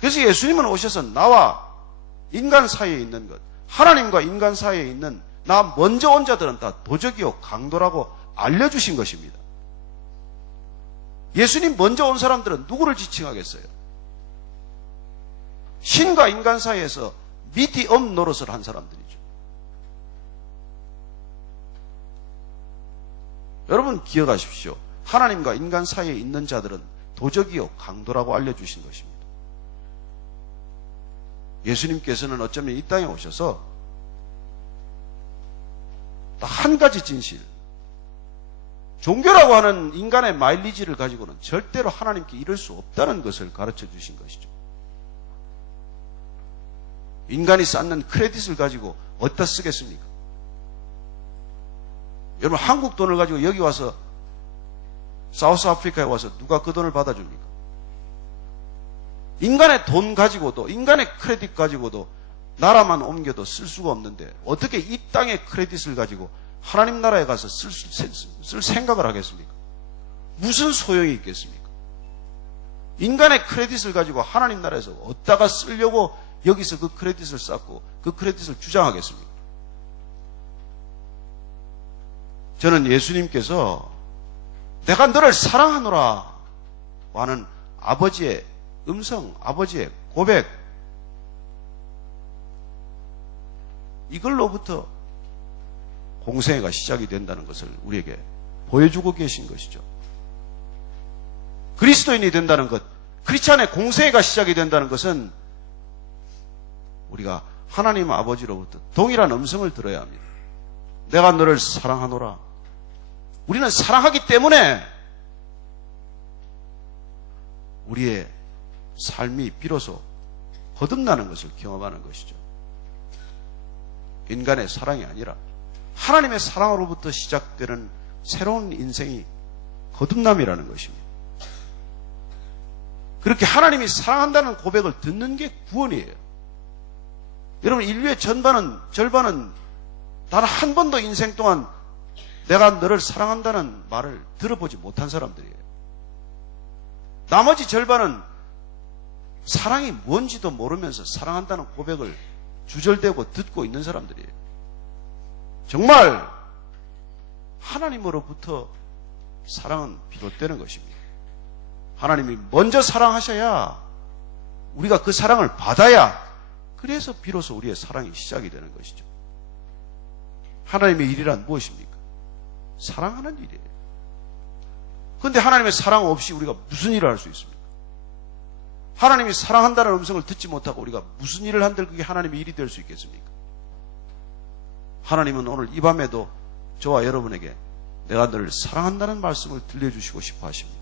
그래서 예수님은 오셔서 나와 인간 사이에 있는 것, 하나님과 인간 사이에 있는 나 먼저 온 자들은 다 도적이요 강도라고 알려주신 것입니다. 예수님 먼저 온 사람들은 누구를 지칭하겠어요? 신과 인간 사이에서 미디엄 노릇을 한 사람들이죠. 여러분 기억하십시오. 하나님과 인간 사이에 있는 자들은 도적이요 강도라고 알려주신 것입니다. 예수님께서는 어쩌면 이 땅에 오셔서 한 가지 진실, 종교라고 하는 인간의 마일리지를 가지고는 절대로 하나님께 이룰 수 없다는 것을 가르쳐 주신 것이죠. 인간이 쌓는 크레딧을 가지고 어디다 쓰겠습니까? 여러분, 한국 돈을 가지고 여기 와서 사우스 아프리카에 와서 누가 그 돈을 받아줍니까? 인간의 돈 가지고도, 인간의 크레딧 가지고도 나라만 옮겨도 쓸 수가 없는데 어떻게 이 땅의 크레딧을 가지고 하나님 나라에 가서 쓸 생각을 하겠습니까? 무슨 소용이 있겠습니까? 인간의 크레딧을 가지고 하나님 나라에서 어디다가 쓰려고 여기서 그 크레딧을 쌓고 그 크레딧을 주장하겠습니까? 저는 예수님께서 내가 너를 사랑하노라 하는 아버지의 음성, 아버지의 고백, 이걸로부터 공생애가 시작이 된다는 것을 우리에게 보여주고 계신 것이죠. 그리스도인이 된다는 것, 크리스찬의 공생애가 시작이 된다는 것은 우리가 하나님 아버지로부터 동일한 음성을 들어야 합니다. 내가 너를 사랑하노라. 우리는 사랑하기 때문에 우리의 삶이 비로소 거듭나는 것을 경험하는 것이죠. 인간의 사랑이 아니라 하나님의 사랑으로부터 시작되는 새로운 인생이 거듭남이라는 것입니다. 그렇게 하나님이 사랑한다는 고백을 듣는 게 구원이에요. 여러분, 인류의 절반은 단 한 번도 인생 동안 내가 너를 사랑한다는 말을 들어보지 못한 사람들이에요. 나머지 절반은 사랑이 뭔지도 모르면서 사랑한다는 고백을 주절대고 듣고 있는 사람들이에요. 정말 하나님으로부터 사랑은 비롯되는 것입니다. 하나님이 먼저 사랑하셔야 우리가 그 사랑을 받아야 그래서 비로소 우리의 사랑이 시작이 되는 것이죠. 하나님의 일이란 무엇입니까? 사랑하는 일이에요. 그런데 하나님의 사랑 없이 우리가 무슨 일을 할 수 있습니까? 하나님이 사랑한다는 음성을 듣지 못하고 우리가 무슨 일을 한들 그게 하나님의 일이 될 수 있겠습니까? 하나님은 오늘 이 밤에도 저와 여러분에게 내가 너를 사랑한다는 말씀을 들려주시고 싶어 하십니다.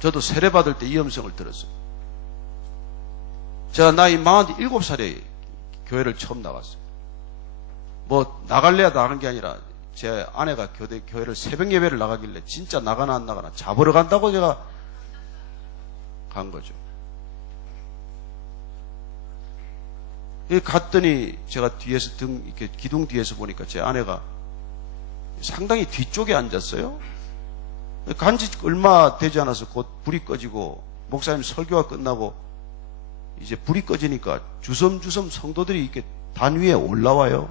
저도 세례받을 때 이 음성을 들었어요. 제가 나이 47살에 교회를 처음 나갔어요. 뭐 나갈래야 나가는 게 아니라 제 아내가 교회를 새벽 예배를 나가길래 진짜 나가나 안 나가나 잡으러 간다고 제가 간 거죠. 갔더니 제가 뒤에서 이렇게 기둥 뒤에서 보니까 제 아내가 상당히 뒤쪽에 앉았어요. 간지 얼마 되지 않아서 곧 불이 꺼지고 목사님 설교가 끝나고 이제 불이 꺼지니까 주섬주섬 성도들이 이렇게 단 위에 올라와요.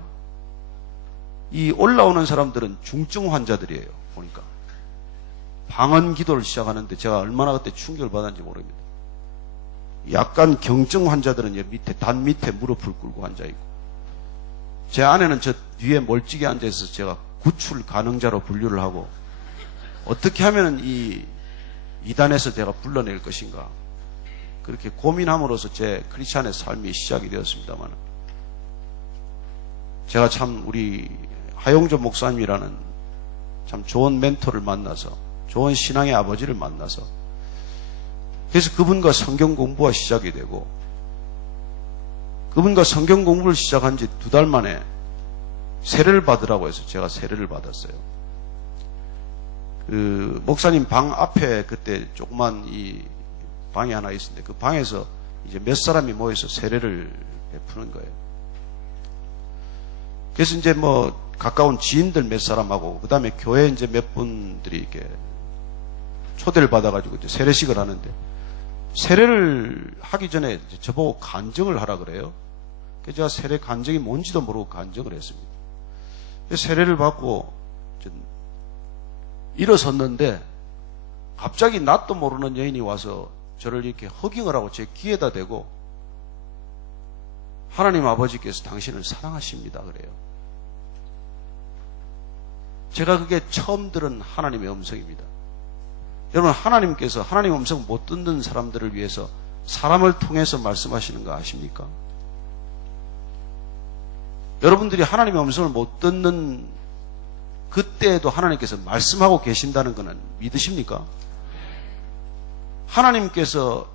이 올라오는 사람들은 중증 환자들이에요. 보니까 방언 기도를 시작하는데 제가 얼마나 그때 충격을 받았는지 모릅니다. 약간 경증 환자들은 밑에 단 밑에 무릎을 꿇고 앉아 있고 제 아내는 저 뒤에 멀찍이 앉아 있어서 제가 구출 가능자로 분류를 하고 어떻게 하면 이 이단에서 제가 불러낼 것인가 그렇게 고민함으로써 제 크리스찬의 삶이 시작이 되었습니다만 제가 참 우리 하용조 목사님이라는 참 좋은 멘토를 만나서 좋은 신앙의 아버지를 만나서 그래서 그분과 성경 공부가 시작이 되고 그분과 성경 공부를 시작한 지 2달 만에 세례를 받으라고 해서 제가 세례를 받았어요. 그 목사님 방 앞에 그때 조그만 이 방이 하나 있었는데 그 방에서 이제 몇 사람이 모여서 세례를 베푸는 거예요. 그래서 이제 뭐 가까운 지인들 몇 사람하고 그 다음에 교회 이제 몇 분들이 이렇게 초대를 받아가지고 이제 세례식을 하는데 세례를 하기 전에 저보고 간증을 하라 그래요. 그래서 제가 세례 간증이 뭔지도 모르고 간증을 했습니다. 세례를 받고 일어섰는데 갑자기 낯도 모르는 여인이 와서 저를 이렇게 허깅을 하고 제 귀에다 대고 하나님 아버지께서 당신을 사랑하십니다 그래요. 제가 그게 처음 들은 하나님의 음성입니다. 여러분 하나님께서 하나님 음성 못 듣는 사람들을 위해서 사람을 통해서 말씀하시는 거 아십니까? 여러분들이 하나님의 음성을 못 듣는 그때에도 하나님께서 말씀하고 계신다는 것은 믿으십니까? 하나님께서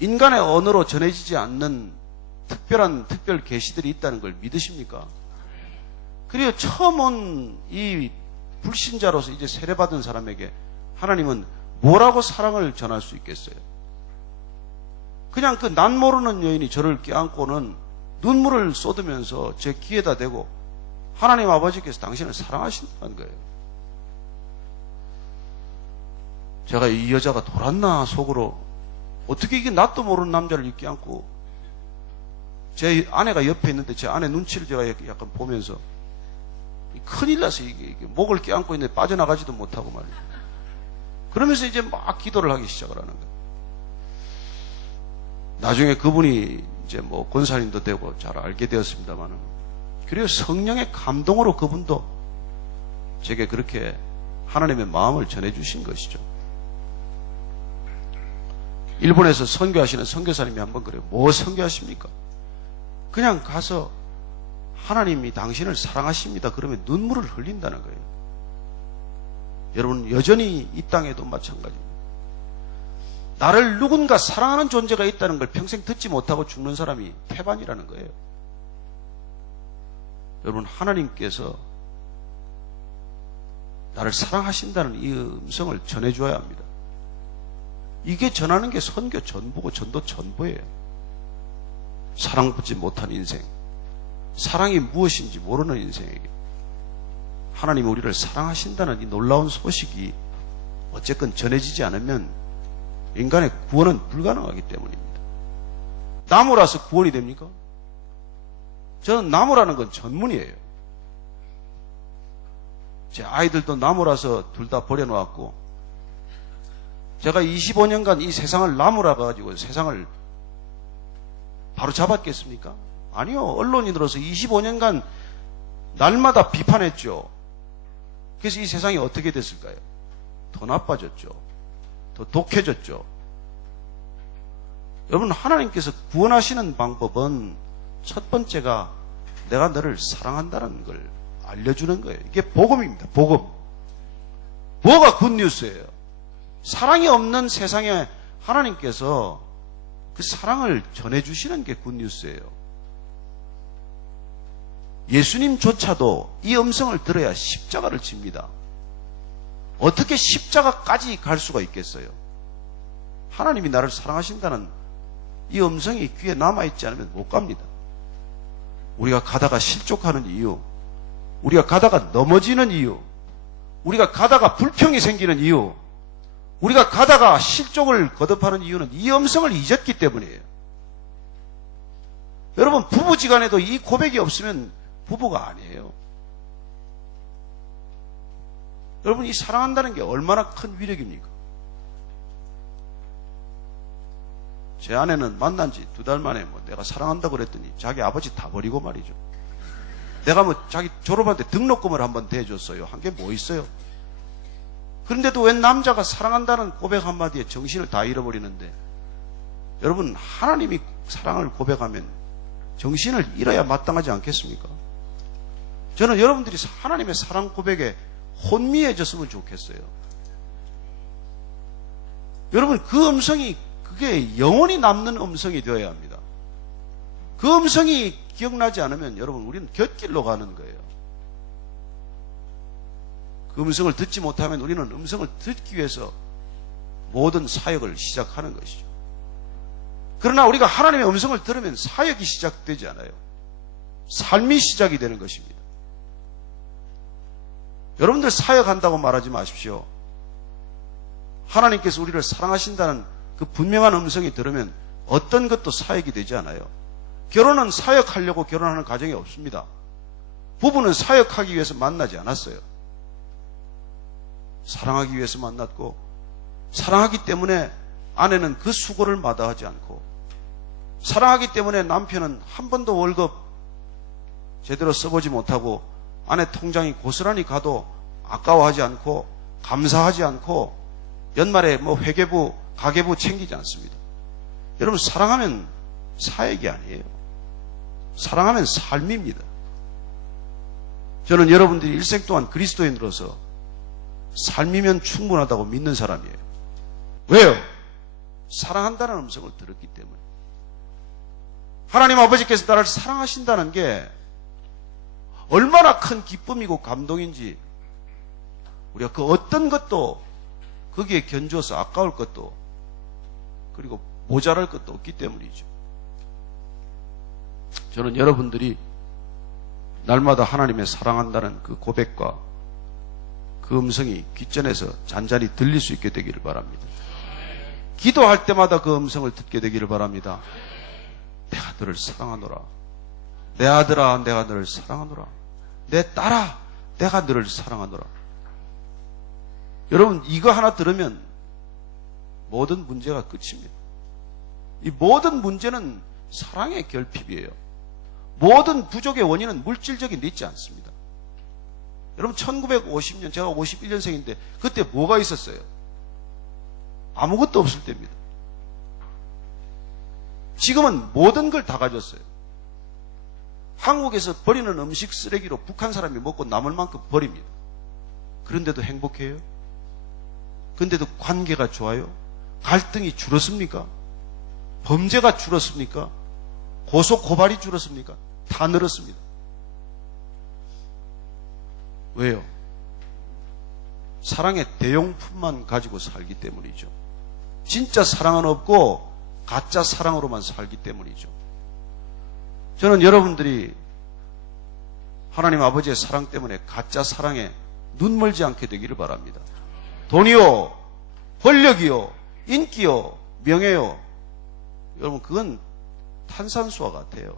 인간의 언어로 전해지지 않는 특별 계시들이 있다는 걸 믿으십니까? 그리고 처음 온 이 불신자로서 이제 세례받은 사람에게 하나님은 뭐라고 사랑을 전할 수 있겠어요? 그냥 그 난 모르는 여인이 저를 껴안고는 눈물을 쏟으면서 제 귀에다 대고 하나님 아버지께서 당신을 사랑하신다는 거예요. 제가 이 여자가 돌았나 속으로 어떻게 이게 낯도 모르는 남자를 이렇게 안고 제 아내가 옆에 있는데 제 아내 눈치를 제가 약간 보면서 큰일 나서 이게 목을 껴안고 있는데 빠져나가지도 못하고 말이에요. 그러면서 이제 막 기도를 하기 시작을 하는 거예요. 나중에 그분이 이제 뭐 권사님도 되고 잘 알게 되었습니다만은 그리고 성령의 감동으로 그분도 제게 그렇게 하나님의 마음을 전해주신 것이죠. 일본에서 선교하시는 선교사님이 한번 그래요. 뭐 선교하십니까? 그냥 가서 하나님이 당신을 사랑하십니다. 그러면 눈물을 흘린다는 거예요. 여러분 여전히 이 땅에도 마찬가지입니다. 나를 누군가 사랑하는 존재가 있다는 걸 평생 듣지 못하고 죽는 사람이 태반이라는 거예요. 여러분 하나님께서 나를 사랑하신다는 이 음성을 전해줘야 합니다. 이게 전하는 게 선교 전부고 전도 전부예요. 사랑받지 못한 인생, 사랑이 무엇인지 모르는 인생에게 하나님이 우리를 사랑하신다는 이 놀라운 소식이 어쨌건 전해지지 않으면 인간의 구원은 불가능하기 때문입니다. 나무라서 구원이 됩니까? 저는 나무라는 건 전문이에요. 제 아이들도 나무라서 둘 다 버려놓았고, 제가 25년간 이 세상을 나무라 가지고 세상을 바로 잡았겠습니까? 아니요. 언론인으로서 25년간 날마다 비판했죠. 그래서 이 세상이 어떻게 됐을까요? 더 나빠졌죠. 더 독해졌죠. 여러분, 하나님께서 구원하시는 방법은 첫 번째가 내가 너를 사랑한다는 걸 알려주는 거예요. 이게 복음입니다. 복음. 뭐가 굿뉴스예요? 사랑이 없는 세상에 하나님께서 그 사랑을 전해주시는 게 굿뉴스예요. 예수님조차도 이 음성을 들어야 십자가를 집니다. 어떻게 십자가까지 갈 수가 있겠어요? 하나님이 나를 사랑하신다는 이 음성이 귀에 남아있지 않으면 못 갑니다. 우리가 가다가 실족하는 이유, 우리가 가다가 넘어지는 이유, 우리가 가다가 불평이 생기는 이유, 우리가 가다가 실족을 거듭하는 이유는 이 음성을 잊었기 때문이에요. 여러분, 부부지간에도 이 고백이 없으면 부부가 아니에요. 여러분, 이 사랑한다는 게 얼마나 큰 위력입니까? 제 아내는 만난 지 2달 만에 내가 사랑한다고 그랬더니 자기 아버지 다 버리고 말이죠. 내가 자기 졸업할 때 등록금을 한번 대줬어요. 한 게 뭐 있어요? 그런데도 웬 남자가 사랑한다는 고백 한마디에 정신을 다 잃어버리는데, 여러분, 하나님이 사랑을 고백하면 정신을 잃어야 마땅하지 않겠습니까? 저는 여러분들이 하나님의 사랑 고백에 혼미해졌으면 좋겠어요. 여러분, 그 음성이 그게 영원히 남는 음성이 되어야 합니다. 그 음성이 기억나지 않으면 여러분, 우리는 곁길로 가는 거예요. 그 음성을 듣지 못하면 우리는 음성을 듣기 위해서 모든 사역을 시작하는 것이죠. 그러나 우리가 하나님의 음성을 들으면 사역이 시작되지 않아요. 삶이 시작이 되는 것입니다. 여러분들 사역한다고 말하지 마십시오. 하나님께서 우리를 사랑하신다는 그 분명한 음성이 들으면 어떤 것도 사역이 되지 않아요. 결혼은 사역하려고 결혼하는 가정이 없습니다. 부부는 사역하기 위해서 만나지 않았어요. 사랑하기 위해서 만났고, 사랑하기 때문에 아내는 그 수고를 마다하지 않고, 사랑하기 때문에 남편은 한 번도 월급 제대로 써보지 못하고 아내 통장이 고스란히 가도 아까워하지 않고 감사하지 않고 연말에 회계부, 가계부 챙기지 않습니다. 여러분, 사랑하면 사역이 아니에요. 사랑하면 삶입니다. 저는 여러분들이 일생 동안 그리스도인으로서 삶이면 충분하다고 믿는 사람이에요. 왜요? 사랑한다는 음성을 들었기 때문에. 하나님 아버지께서 나를 사랑하신다는 게 얼마나 큰 기쁨이고 감동인지 우리가 그 어떤 것도 거기에 견주어서 아까울 것도 그리고 모자랄 것도 없기 때문이죠. 저는 여러분들이 날마다 하나님의 사랑한다는 그 고백과 그 음성이 귓전에서 잔잔히 들릴 수 있게 되기를 바랍니다. 기도할 때마다 그 음성을 듣게 되기를 바랍니다. 내가 너를 사랑하노라. 내 아들아, 내가 너를 사랑하노라. 내 딸아, 내가 너를 사랑하노라. 여러분, 이거 하나 들으면 모든 문제가 끝입니다. 이 모든 문제는 사랑의 결핍이에요. 모든 부족의 원인은 물질적인 데 있지 않습니다. 여러분, 1950년, 제가 51년생인데 그때 뭐가 있었어요? 아무것도 없을 때입니다. 지금은 모든 걸 다 가졌어요. 한국에서 버리는 음식 쓰레기로 북한 사람이 먹고 남을 만큼 버립니다. 그런데도 행복해요? 그런데도 관계가 좋아요? 갈등이 줄었습니까? 범죄가 줄었습니까? 고소 고발이 줄었습니까? 다 늘었습니다. 왜요? 사랑의 대용품만 가지고 살기 때문이죠. 진짜 사랑은 없고 가짜 사랑으로만 살기 때문이죠. 저는 여러분들이 하나님 아버지의 사랑 때문에 가짜 사랑에 눈 멀지 않게 되기를 바랍니다. 돈이요, 권력이요, 인기요, 명예요. 여러분, 그건 탄산수와 같아요.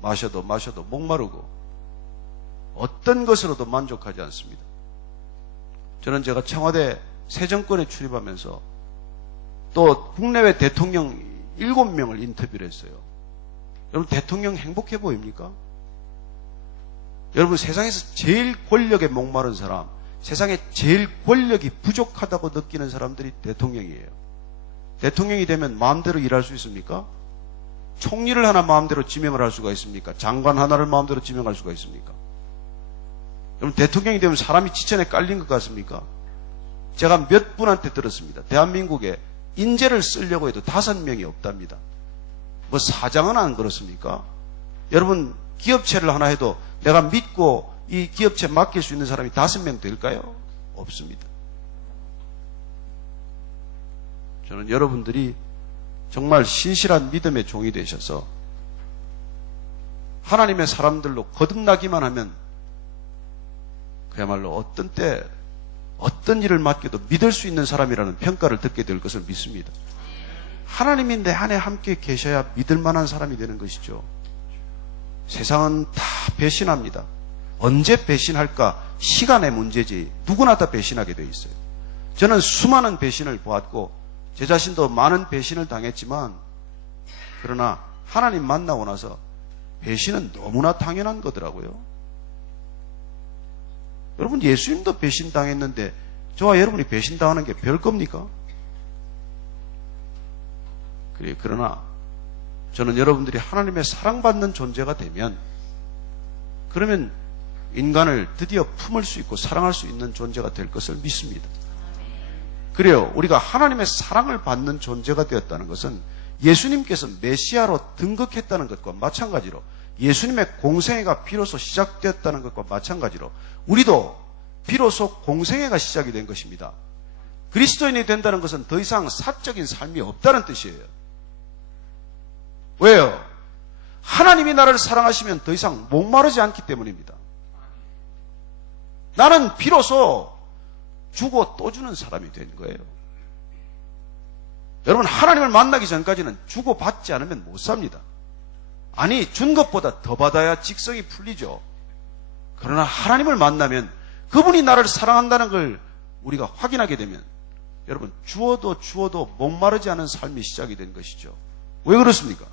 마셔도 목마르고 어떤 것으로도 만족하지 않습니다. 저는 제가 청와대 새 정권에 출입하면서 또 국내외 대통령 7명을 인터뷰를 했어요. 여러분, 대통령 행복해 보입니까? 여러분, 세상에서 제일 권력에 목마른 사람, 세상에 제일 권력이 부족하다고 느끼는 사람들이 대통령이에요. 대통령이 되면 마음대로 일할 수 있습니까? 총리를 하나 마음대로 지명을 할 수가 있습니까? 장관 하나를 마음대로 지명할 수가 있습니까? 여러분, 대통령이 되면 사람이 지천에 깔린 것 같습니까? 제가 몇 분한테 들었습니다. 대한민국에 인재를 쓰려고 해도 5명이 없답니다. 뭐 사장은 안 그렇습니까? 여러분, 기업체를 하나 해도 내가 믿고 이 기업체 맡길 수 있는 사람이 5명 될까요? 없습니다. 저는 여러분들이 정말 신실한 믿음의 종이 되셔서 하나님의 사람들로 거듭나기만 하면 그야말로 어떤 때 어떤 일을 맡겨도 믿을 수 있는 사람이라는 평가를 듣게 될 것을 믿습니다. 하나님이 내 안에 함께 계셔야 믿을 만한 사람이 되는 것이죠. 세상은 다 배신합니다. 언제 배신할까? 시간의 문제지. 누구나 다 배신하게 돼 있어요. 저는 수많은 배신을 보았고 제 자신도 많은 배신을 당했지만, 그러나 하나님 만나고 나서 배신은 너무나 당연한 거더라고요. 여러분, 예수님도 배신당했는데 저와 여러분이 배신당하는 게 별겁니까? 그래, 그러나 저는 여러분들이 하나님의 사랑받는 존재가 되면, 그러면 인간을 드디어 품을 수 있고 사랑할 수 있는 존재가 될 것을 믿습니다. 그래요. 우리가 하나님의 사랑을 받는 존재가 되었다는 것은 예수님께서 메시아로 등극했다는 것과 마찬가지로, 예수님의 공생애가 비로소 시작되었다는 것과 마찬가지로 우리도 비로소 공생애가 시작이 된 것입니다. 그리스도인이 된다는 것은 더 이상 사적인 삶이 없다는 뜻이에요. 왜요? 하나님이 나를 사랑하시면 더 이상 목마르지 않기 때문입니다. 나는 비로소 주고 또 주는 사람이 된 거예요. 여러분, 하나님을 만나기 전까지는 주고 받지 않으면 못 삽니다. 아니, 준 것보다 더 받아야 직성이 풀리죠. 그러나 하나님을 만나면 그분이 나를 사랑한다는 걸 우리가 확인하게 되면, 여러분, 주어도 목마르지 않은 삶이 시작이 된 것이죠. 왜 그렇습니까?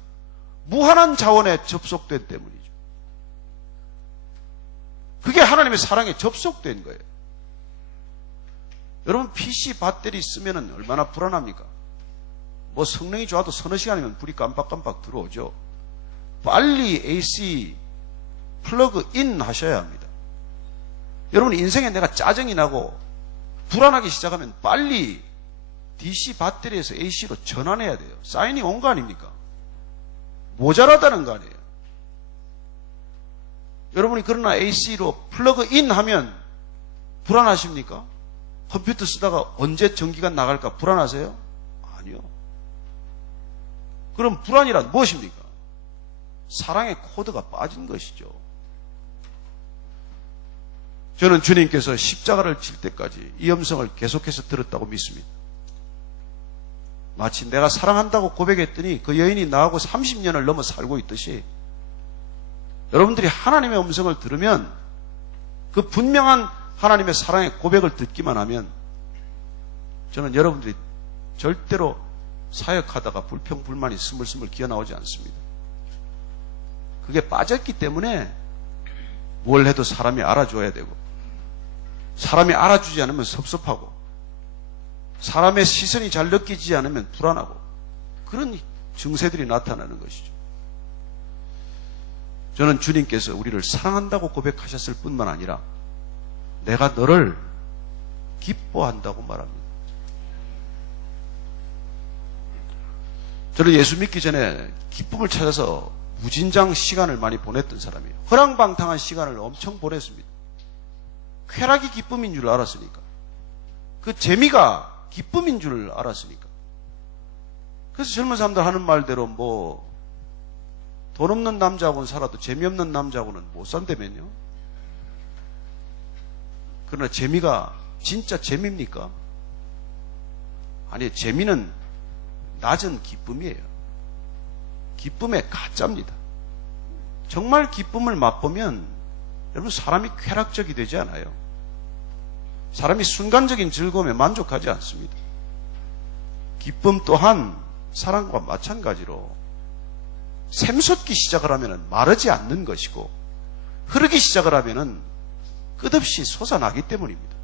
무한한 자원에 접속된 때문이죠. 그게 하나님의 사랑에 접속된 거예요. 여러분, PC 배터리 쓰면 얼마나 불안합니까? 뭐 성능이 좋아도 서너 시간이면 불이 깜빡깜빡 들어오죠. 빨리 AC 플러그 인 하셔야 합니다. 여러분, 인생에 내가 짜증이 나고 불안하기 시작하면 빨리 DC 배터리에서 AC로 전환해야 돼요. 사인이 온 거 아닙니까? 모자라다는 거 아니에요. 여러분이 그러나 AC로 플러그 인 하면 불안하십니까? 컴퓨터 쓰다가 언제 전기가 나갈까 불안하세요? 아니요. 그럼 불안이란 무엇입니까? 사랑의 코드가 빠진 것이죠. 저는 주님께서 십자가를 칠 때까지 이 음성을 계속해서 들었다고 믿습니다. 마치 내가 사랑한다고 고백했더니 그 여인이 나하고 30년을 넘어 살고 있듯이, 여러분들이 하나님의 음성을 들으면, 그 분명한 하나님의 사랑의 고백을 듣기만 하면, 저는 여러분들이 절대로 사역하다가 불평불만이 스물스물 기어나오지 않습니다. 그게 빠졌기 때문에 뭘 해도 사람이 알아줘야 되고, 사람이 알아주지 않으면 섭섭하고, 사람의 시선이 잘 느끼지 않으면 불안하고, 그런 증세들이 나타나는 것이죠. 저는 주님께서 우리를 사랑한다고 고백하셨을 뿐만 아니라 내가 너를 기뻐한다고 말합니다. 저는 예수 믿기 전에 기쁨을 찾아서 무진장 시간을 많이 보냈던 사람이에요. 허랑방탕한 시간을 엄청 보냈습니다. 쾌락이 기쁨인 줄 알았으니까. 그 재미가 기쁨인 줄 알았으니까. 그래서 젊은 사람들 하는 말대로 뭐 돈 없는 남자하고는 살아도 재미없는 남자하고는 못 산다면요. 그러나 재미가 진짜 재미입니까? 아니, 재미는 낮은 기쁨이에요. 기쁨의 가짜입니다. 정말 기쁨을 맛보면 여러분 사람이 쾌락적이 되지 않아요. 사람이 순간적인 즐거움에 만족하지 않습니다. 기쁨 또한 사랑과 마찬가지로 샘솟기 시작을 하면 마르지 않는 것이고 흐르기 시작을 하면 끝없이 솟아나기 때문입니다.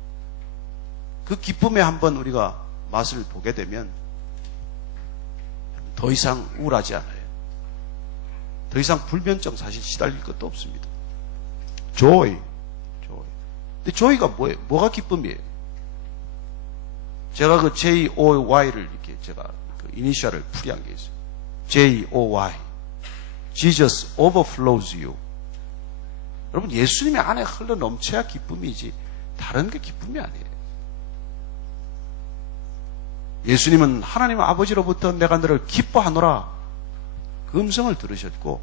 그 기쁨에 한번 우리가 맛을 보게 되면 더 이상 우울하지 않아요. 더 이상 불면증 사실 시달릴 것도 없습니다. joy. 근데 joy가 뭐예요? 뭐가 기쁨이에요? 제가 그 J-O-Y를 이렇게 제가 그 이니셜을 풀이한 게 있어요. J-O-Y. Jesus overflows you. 여러분, 예수님의 안에 흘러 넘쳐야 기쁨이지 다른 게 기쁨이 아니에요. 예수님은 하나님 아버지로부터 내가 너를 기뻐하노라 그 음성을 들으셨고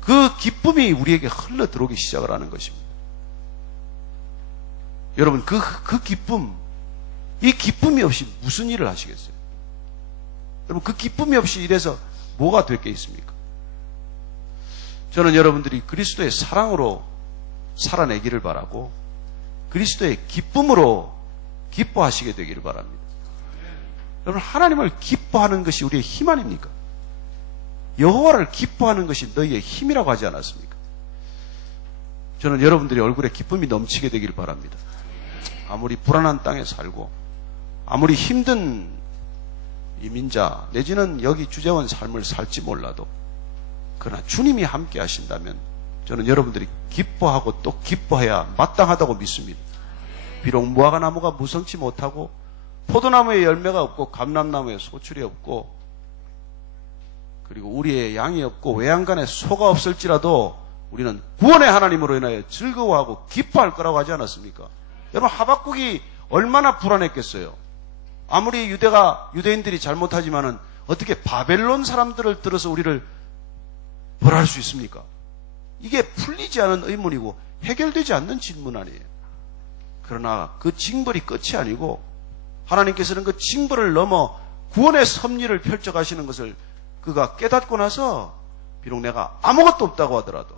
그 기쁨이 우리에게 흘러 들어오기 시작을 하는 것입니다. 여러분, 그 기쁨, 이 기쁨이 없이 무슨 일을 하시겠어요? 여러분, 그 기쁨이 없이 이래서 뭐가 될 게 있습니까? 저는 여러분들이 그리스도의 사랑으로 살아내기를 바라고 그리스도의 기쁨으로 기뻐하시게 되기를 바랍니다. 여러분, 하나님을 기뻐하는 것이 우리의 힘 아닙니까? 여호와를 기뻐하는 것이 너희의 힘이라고 하지 않았습니까? 저는 여러분들이 얼굴에 기쁨이 넘치게 되기를 바랍니다. 아무리 불안한 땅에 살고 아무리 힘든 이민자 내지는 여기 주재원 삶을 살지 몰라도 그러나 주님이 함께 하신다면 저는 여러분들이 기뻐하고 또 기뻐해야 마땅하다고 믿습니다. 비록 무화과 나무가 무성치 못하고 포도나무에 열매가 없고 감람나무에 소출이 없고 그리고 우리의 양이 없고 외양간에 소가 없을지라도 우리는 구원의 하나님으로 인하여 즐거워하고 기뻐할 거라고 하지 않았습니까? 여러분, 하박국이 얼마나 불안했겠어요. 아무리 유대인들이 잘못하지만은 어떻게 바벨론 사람들을 들어서 우리를 벌할 수 있습니까? 이게 풀리지 않은 의문이고 해결되지 않는 질문 아니에요. 그러나 그 징벌이 끝이 아니고 하나님께서는 그 징벌을 넘어 구원의 섭리를 펼쳐가시는 것을 그가 깨닫고 나서 비록 내가 아무것도 없다고 하더라도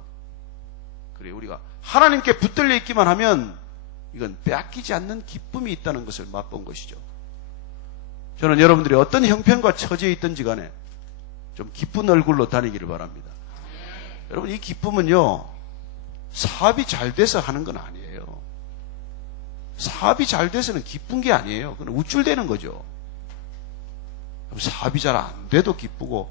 그래 우리가 하나님께 붙들려 있기만 하면 이건 빼앗기지 않는 기쁨이 있다는 것을 맛본 것이죠. 저는 여러분들이 어떤 형편과 처지에 있든지 간에 좀 기쁜 얼굴로 다니기를 바랍니다. 여러분, 이 기쁨은요 사업이 잘 돼서 하는 건 아니에요. 사업이 잘 돼서는 기쁜 게 아니에요. 그건 우쭐대는 거죠. 사업이 잘 안 돼도 기쁘고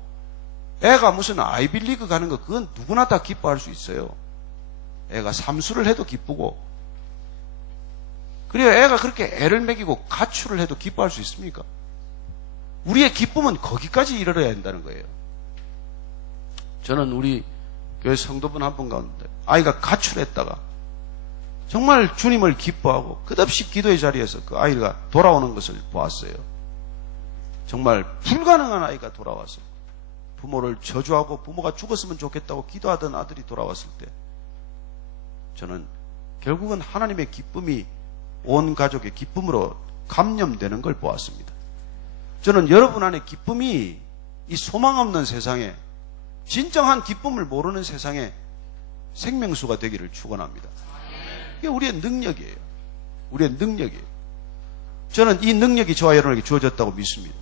애가 무슨 아이빌리그 가는 거 그건 누구나 다 기뻐할 수 있어요. 애가 삼수를 해도 기쁘고 그래야 애가 그렇게 애를 먹이고 가출을 해도 기뻐할 수 있습니까? 우리의 기쁨은 거기까지 이르러야 한다는 거예요. 저는 우리 교회 성도분 한 분 가운데 아이가 가출했다가 정말 주님을 기뻐하고 끝없이 기도의 자리에서 그 아이가 돌아오는 것을 보았어요. 정말 불가능한 아이가 돌아왔어요. 부모를 저주하고 부모가 죽었으면 좋겠다고 기도하던 아들이 돌아왔을 때 저는 결국은 하나님의 기쁨이 온 가족의 기쁨으로 감염되는 걸 보았습니다. 저는 여러분 안에 기쁨이 이 소망 없는 세상에 진정한 기쁨을 모르는 세상에 생명수가 되기를 축원합니다. 이게 우리의 능력이에요. 우리의 능력이에요. 저는 이 능력이 저와 여러분에게 주어졌다고 믿습니다.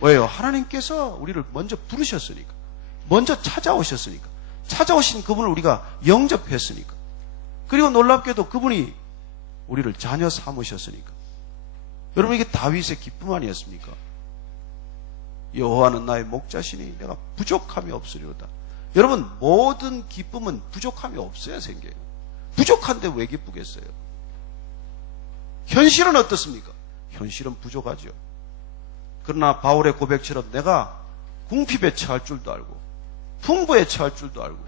왜요? 하나님께서 우리를 먼저 부르셨으니까. 먼저 찾아오셨으니까. 찾아오신 그분을 우리가 영접했으니까. 그리고 놀랍게도 그분이 우리를 자녀 삼으셨으니까. 여러분, 이게 다윗의 기쁨 아니었습니까? 여호와는 나의 목자시니 내가 부족함이 없으리로다. 여러분, 모든 기쁨은 부족함이 없어야 생겨요. 부족한데 왜 기쁘겠어요? 현실은 어떻습니까? 현실은 부족하죠. 그러나 바울의 고백처럼 내가 궁핍에 처할 줄도 알고 풍부에 처할 줄도 알고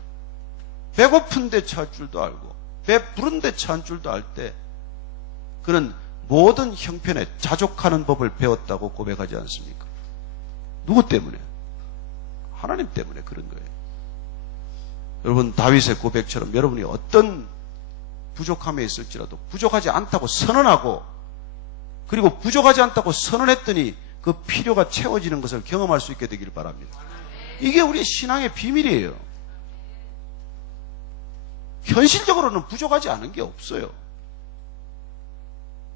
배고픈 데 처할 줄도 알고 배 부른 데 처한 줄도 알 때 그는 모든 형편에 자족하는 법을 배웠다고 고백하지 않습니까? 누구 때문에? 하나님 때문에 그런 거예요. 여러분, 다윗의 고백처럼 여러분이 어떤 부족함에 있을지라도 부족하지 않다고 선언하고 그리고 부족하지 않다고 선언했더니 그 필요가 채워지는 것을 경험할 수 있게 되기를 바랍니다. 이게 우리의 신앙의 비밀이에요. 현실적으로는 부족하지 않은 게 없어요.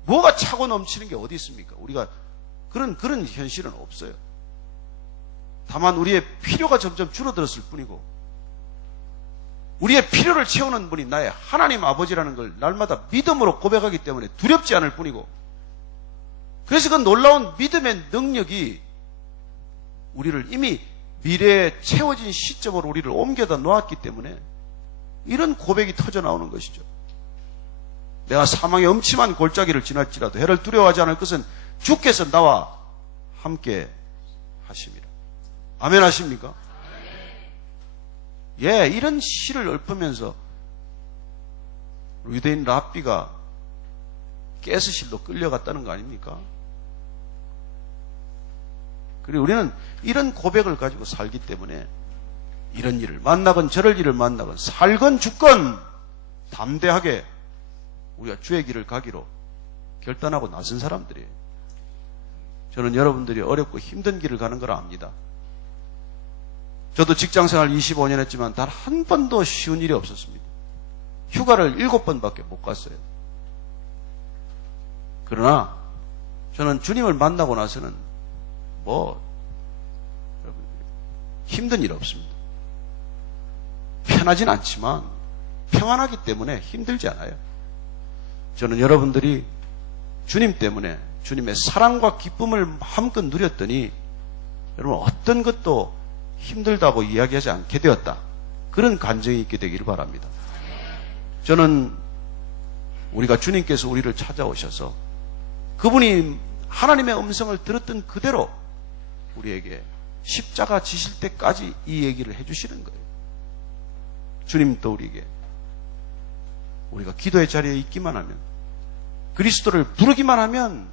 뭐가 차고 넘치는 게 어디 있습니까? 우리가 그런 현실은 없어요. 다만 우리의 필요가 점점 줄어들었을 뿐이고, 우리의 필요를 채우는 분이 나의 하나님 아버지라는 걸 날마다 믿음으로 고백하기 때문에 두렵지 않을 뿐이고, 그래서 그 놀라운 믿음의 능력이 우리를 이미 미래에 채워진 시점으로 우리를 옮겨다 놓았기 때문에 이런 고백이 터져 나오는 것이죠. 내가 사망의 엄침한 골짜기를 지날지라도 해를 두려워하지 않을 것은 주께서 나와 함께 하심이라. 아멘 하십니까? 예, 이런 시를 읊으면서 유대인 랍비가 가스실로 끌려갔다는 거 아닙니까? 그리고 우리는 이런 고백을 가지고 살기 때문에 이런 일을 만나건 저럴 일을 만나건 살건 죽건 담대하게 우리가 주의 길을 가기로 결단하고 나선 사람들이에요. 저는 여러분들이 어렵고 힘든 길을 가는 걸 압니다. 저도 직장생활 25년 했지만 단 한 번도 쉬운 일이 없었습니다. 휴가를 7번밖에 못 갔어요. 그러나 저는 주님을 만나고 나서는 힘든 일 없습니다. 편하진 않지만 평안하기 때문에 힘들지 않아요. 저는 여러분들이 주님 때문에 주님의 사랑과 기쁨을 마음껏 누렸더니 여러분 어떤 것도 힘들다고 이야기하지 않게 되었다. 그런 간증이 있게 되기를 바랍니다. 저는 우리가 주님께서 우리를 찾아오셔서 그분이 하나님의 음성을 들었던 그대로 우리에게 십자가 지실 때까지 이 얘기를 해주시는 거예요. 주님도 우리에게 우리가 기도의 자리에 있기만 하면, 그리스도를 부르기만 하면,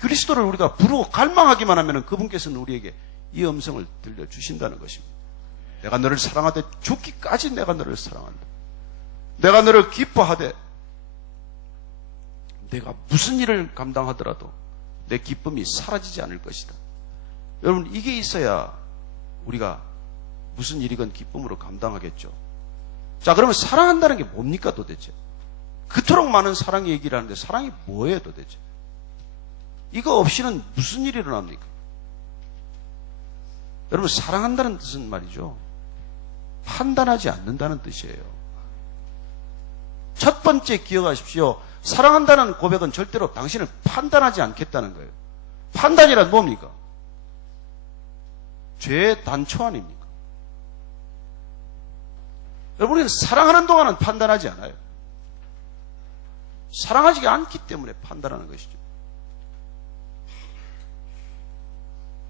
그리스도를 우리가 부르고 갈망하기만 하면 그분께서는 우리에게 이 음성을 들려주신다는 것입니다. 내가 너를 사랑하되 죽기까지 내가 너를 사랑한다. 내가 너를 기뻐하되 내가 무슨 일을 감당하더라도 내 기쁨이 사라지지 않을 것이다. 여러분, 이게 있어야 우리가 무슨 일이건 기쁨으로 감당하겠죠. 자, 그러면 사랑한다는 게 뭡니까 도대체? 그토록 많은 사랑 얘기를 하는데 사랑이 뭐예요 도대체? 이거 없이는 무슨 일이 일어납니까? 여러분, 사랑한다는 뜻은 말이죠, 판단하지 않는다는 뜻이에요. 첫 번째 기억하십시오. 사랑한다는 고백은 절대로 당신을 판단하지 않겠다는 거예요. 판단이란 뭡니까? 죄의 단초 아닙니까? 여러분, 우리는 사랑하는 동안은 판단하지 않아요. 사랑하지 않기 때문에 판단하는 것이죠.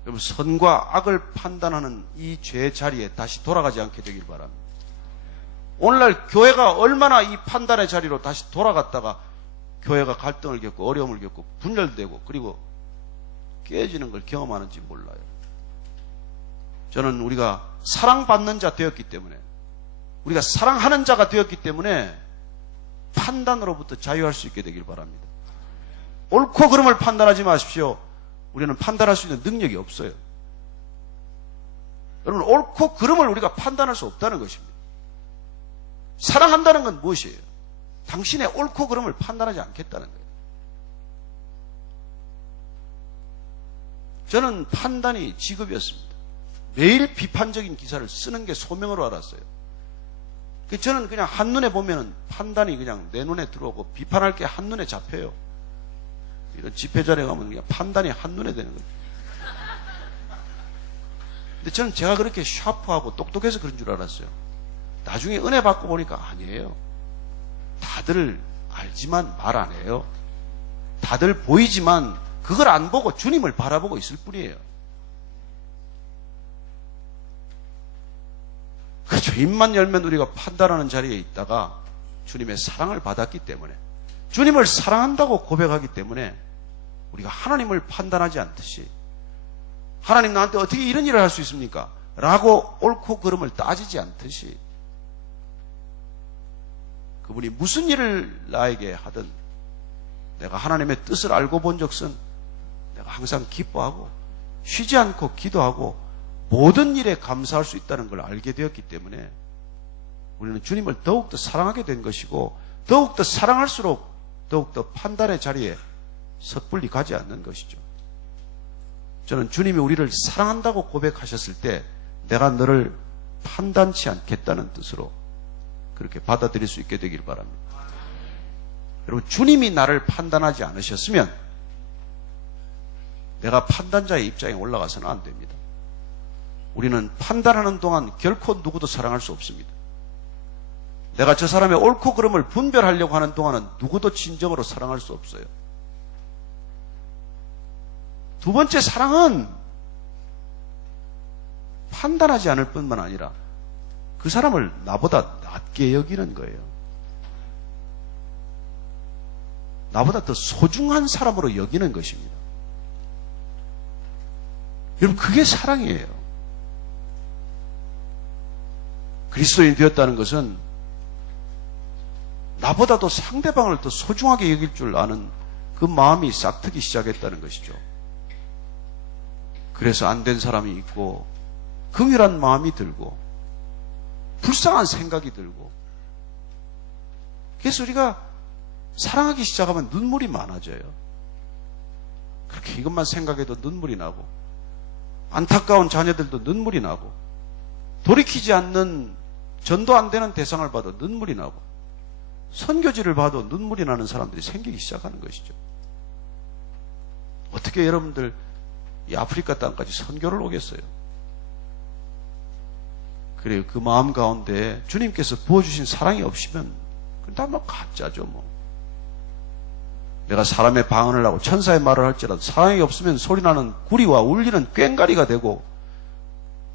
여러분, 선과 악을 판단하는 이 죄의 자리에 다시 돌아가지 않게 되길 바랍니다. 오늘날 교회가 얼마나 이 판단의 자리로 다시 돌아갔다가 교회가 갈등을 겪고 어려움을 겪고 분열되고 그리고 깨지는 걸 경험하는지 몰라요. 저는 우리가 사랑받는 자 되었기 때문에, 우리가 사랑하는 자가 되었기 때문에 판단으로부터 자유할 수 있게 되길 바랍니다. 옳고 그름을 판단하지 마십시오. 우리는 판단할 수 있는 능력이 없어요. 여러분, 옳고 그름을 우리가 판단할 수 없다는 것입니다. 사랑한다는 건 무엇이에요? 당신의 옳고 그름을 판단하지 않겠다는 거예요. 저는 판단이 직업이었습니다. 매일 비판적인 기사를 쓰는 게 소명으로 알았어요. 저는 그냥 한눈에 보면 판단이 그냥 내 눈에 들어오고 비판할 게 한눈에 잡혀요. 이런 집회 자리에 가면 그냥 판단이 한눈에 되는 거예요. 근데 저는 제가 그렇게 샤프하고 똑똑해서 그런 줄 알았어요. 나중에 은혜 받고 보니까 아니에요. 다들 알지만 말 안 해요. 다들 보이지만 그걸 안 보고 주님을 바라보고 있을 뿐이에요. 그렇죠. 입만 열면 우리가 판단하는 자리에 있다가 주님의 사랑을 받았기 때문에, 주님을 사랑한다고 고백하기 때문에 우리가 하나님을 판단하지 않듯이, 하나님 나한테 어떻게 이런 일을 할 수 있습니까? 라고 옳고 그름을 따지지 않듯이, 그분이 무슨 일을 나에게 하든 내가 하나님의 뜻을 알고 본 적은 내가 항상 기뻐하고 쉬지 않고 기도하고 모든 일에 감사할 수 있다는 걸 알게 되었기 때문에 우리는 주님을 더욱더 사랑하게 된 것이고 더욱더 사랑할수록 더욱더 판단의 자리에 섣불리 가지 않는 것이죠. 저는 주님이 우리를 사랑한다고 고백하셨을 때 내가 너를 판단치 않겠다는 뜻으로 그렇게 받아들일 수 있게 되길 바랍니다. 여러분, 주님이 나를 판단하지 않으셨으면 내가 판단자의 입장에 올라가서는 안 됩니다. 우리는 판단하는 동안 결코 누구도 사랑할 수 없습니다. 내가 저 사람의 옳고 그름을 분별하려고 하는 동안은 누구도 진정으로 사랑할 수 없어요. 두 번째, 사랑은 판단하지 않을 뿐만 아니라 그 사람을 나보다 낮게 여기는 거예요. 나보다 더 소중한 사람으로 여기는 것입니다. 여러분, 그게 사랑이에요. 그리스도인이 되었다는 것은 나보다도 상대방을 더 소중하게 여길 줄 아는 그 마음이 싹트기 시작했다는 것이죠. 그래서 안 된 사람이 있고 긍휼한 마음이 들고 불쌍한 생각이 들고, 그래서 우리가 사랑하기 시작하면 눈물이 많아져요. 그렇게 이것만 생각해도 눈물이 나고, 안타까운 자녀들도 눈물이 나고, 돌이키지 않는 전도 안 되는 대상을 봐도 눈물이 나고, 선교지를 봐도 눈물이 나는 사람들이 생기기 시작하는 것이죠. 어떻게 여러분들 이 아프리카 땅까지 선교를 오겠어요? 그래요. 그 마음 가운데 주님께서 부어주신 사랑이 없으면 그건 다 뭐 가짜죠. 뭐 내가 사람의 방언을 하고 천사의 말을 할지라도 사랑이 없으면 소리나는 구리와 울리는 꽹가리가 되고,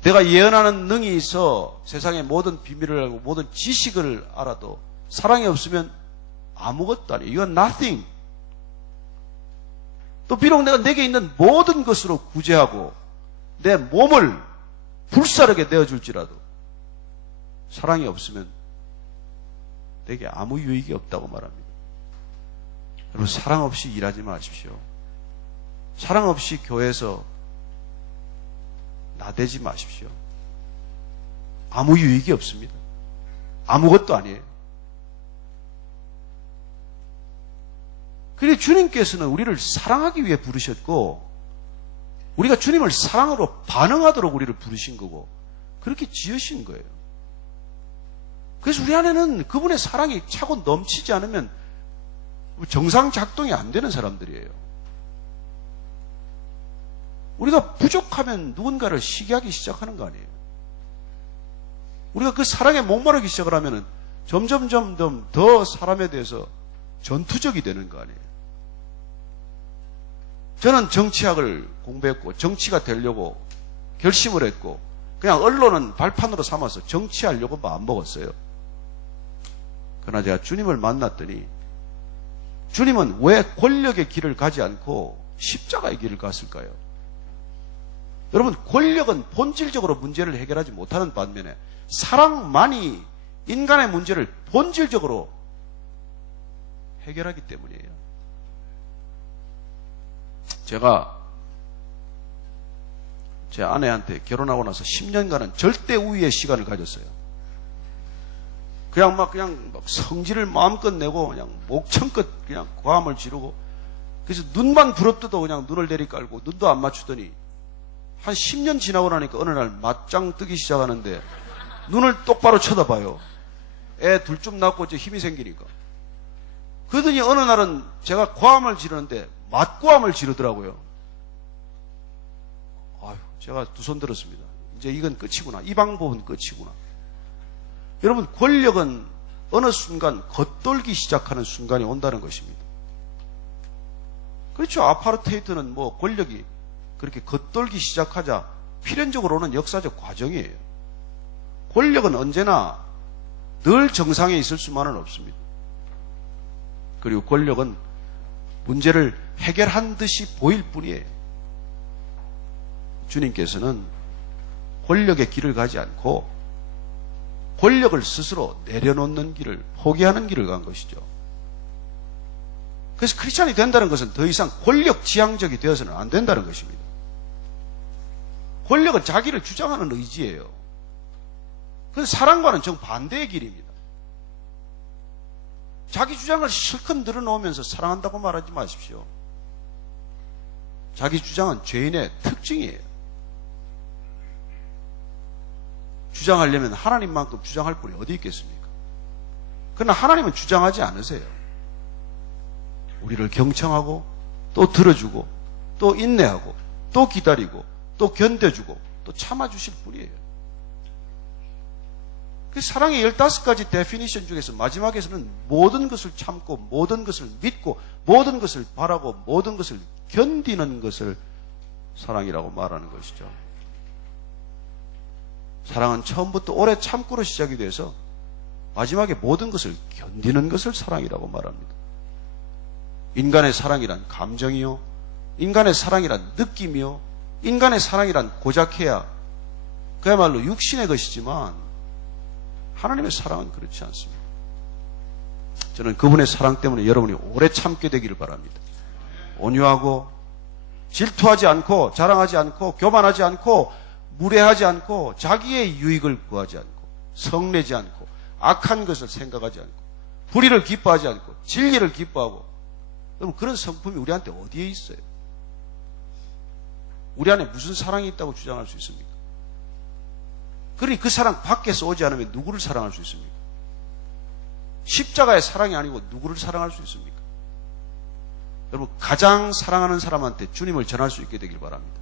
내가 예언하는 능이 있어 세상의 모든 비밀을 알고 모든 지식을 알아도 사랑이 없으면 아무것도 아니에요. You are nothing. 또 비록 내가 내게 있는 모든 것으로 구제하고 내 몸을 불사르게 내어줄지라도 사랑이 없으면 내게 아무 유익이 없다고 말합니다. 여러분, 사랑 없이 일하지 마십시오. 사랑 없이 교회에서 나대지 마십시오. 아무 유익이 없습니다. 아무것도 아니에요. 그래서 주님께서는 우리를 사랑하기 위해 부르셨고, 우리가 주님을 사랑으로 반응하도록 우리를 부르신 거고, 그렇게 지으신 거예요. 그래서 우리 안에는 그분의 사랑이 차고 넘치지 않으면 정상 작동이 안 되는 사람들이에요. 우리가 부족하면 누군가를 시기하기 시작하는 거 아니에요. 우리가 그 사랑에 목마르기 시작을 하면 점점 더 사람에 대해서 전투적이 되는 거 아니에요. 저는 정치학을 공부했고 정치가 되려고 결심을 했고 그냥 언론은 발판으로 삼아서 정치하려고 마음 먹었어요. 그러나 제가 주님을 만났더니 주님은 왜 권력의 길을 가지 않고 십자가의 길을 갔을까요? 여러분, 권력은 본질적으로 문제를 해결하지 못하는 반면에 사랑만이 인간의 문제를 본질적으로 해결하기 때문이에요. 제가 제 아내한테 결혼하고 나서 10년간은 절대 우위의 시간을 가졌어요. 그냥 막 성질을 마음껏 내고 그냥 목청껏 그냥 고함을 지르고, 그래서 눈만 부릅뜨도 그냥 눈을 내리깔고 눈도 안 맞추더니 한 10년 지나고 나니까 어느 날 맞짱 뜨기 시작하는데 눈을 똑바로 쳐다봐요. 애 둘 좀 낳고 이제 힘이 생기니까. 그러더니 어느 날은 제가 고함을 지르는데 맞고함을 지르더라고요. 아유, 제가 두 손 들었습니다. 이제 이건 끝이구나. 이 방법은 끝이구나. 여러분, 권력은 어느 순간 겉돌기 시작하는 순간이 온다는 것입니다. 그렇죠. 아파르테이트는 뭐 권력이 그렇게 겉돌기 시작하자 필연적으로 오는 역사적 과정이에요. 권력은 언제나 늘 정상에 있을 수만은 없습니다. 그리고 권력은 문제를 해결한 듯이 보일 뿐이에요. 주님께서는 권력의 길을 가지 않고 권력을 스스로 내려놓는 길을, 포기하는 길을 간 것이죠. 그래서 크리스찬이 된다는 것은 더 이상 권력 지향적이 되어서는 안 된다는 것입니다. 권력은 자기를 주장하는 의지예요. 그건 사랑과는 정반대의 길입니다. 자기 주장을 실컷 늘어놓으면서 사랑한다고 말하지 마십시오. 자기 주장은 죄인의 특징이에요. 주장하려면 하나님만큼 주장할 분이 어디 있겠습니까? 그러나 하나님은 주장하지 않으세요. 우리를 경청하고 또 들어주고 또 인내하고 또 기다리고 또 견뎌주고 또 참아주실 분이에요. 그 사랑의 15가지 데피니션 중에서 마지막에서는 모든 것을 참고 모든 것을 믿고 모든 것을 바라고 모든 것을 견디는 것을 사랑이라고 말하는 것이죠. 사랑은 처음부터 오래 참고로 시작이 돼서 마지막에 모든 것을 견디는 것을 사랑이라고 말합니다. 인간의 사랑이란 감정이요, 인간의 사랑이란 느낌이요, 인간의 사랑이란 고작해야 그야말로 육신의 것이지만 하나님의 사랑은 그렇지 않습니다. 저는 그분의 사랑 때문에 여러분이 오래 참게 되기를 바랍니다. 온유하고 질투하지 않고 자랑하지 않고 교만하지 않고 무례하지 않고 자기의 유익을 구하지 않고 성내지 않고 악한 것을 생각하지 않고 불의를 기뻐하지 않고 진리를 기뻐하고. 여러분, 그런 성품이 우리한테 어디에 있어요? 우리 안에 무슨 사랑이 있다고 주장할 수 있습니까? 그러니 그 사랑 밖에서 오지 않으면 누구를 사랑할 수 있습니까? 십자가의 사랑이 아니고 누구를 사랑할 수 있습니까? 여러분, 가장 사랑하는 사람한테 주님을 전할 수 있게 되길 바랍니다.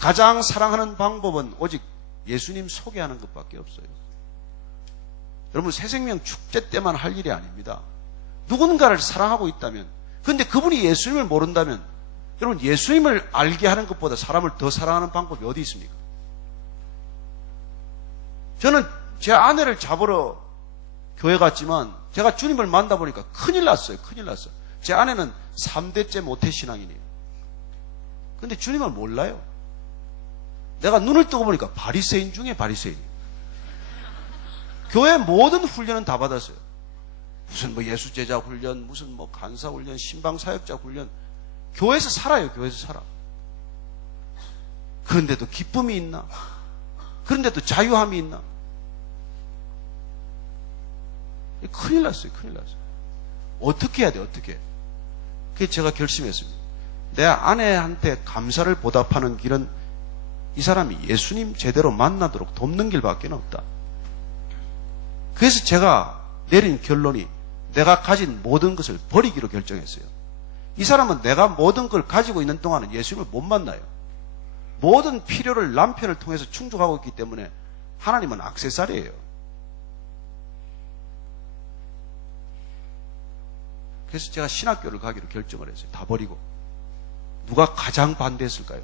가장 사랑하는 방법은 오직 예수님 소개하는 것밖에 없어요. 여러분, 새생명 축제 때만 할 일이 아닙니다. 누군가를 사랑하고 있다면, 그런데 그분이 예수님을 모른다면, 여러분, 예수님을 알게 하는 것보다 사람을 더 사랑하는 방법이 어디 있습니까? 저는 제 아내를 잡으러 교회 갔지만 제가 주님을 만나보니까 큰일 났어요. 큰일 났어요. 제 아내는 3대째 모태신앙인이에요. 근데 주님을 몰라요. 내가 눈을 뜨고 보니까 바리새인 중에 바리새인이에요. 교회 모든 훈련은 다 받았어요. 무슨 뭐 예수제자 훈련, 무슨 뭐 간사 훈련, 신방사역자 훈련. 교회에서 살아요. 교회에서 살아. 그런데도 기쁨이 있나? 그런데도 자유함이 있나? 큰일 났어요. 큰일 났어요. 어떻게 해야 돼? 어떻게? 그게 제가 결심했습니다. 내 아내한테 감사를 보답하는 길은 이 사람이 예수님 제대로 만나도록 돕는 길밖에 없다. 그래서 제가 내린 결론이 내가 가진 모든 것을 버리기로 결정했어요. 이 사람은 내가 모든 걸 가지고 있는 동안은 예수님을 못 만나요. 모든 필요를 남편을 통해서 충족하고 있기 때문에 하나님은 액세서리예요. 그래서 제가 신학교를 가기로 결정을 했어요. 다 버리고. 누가 가장 반대했을까요?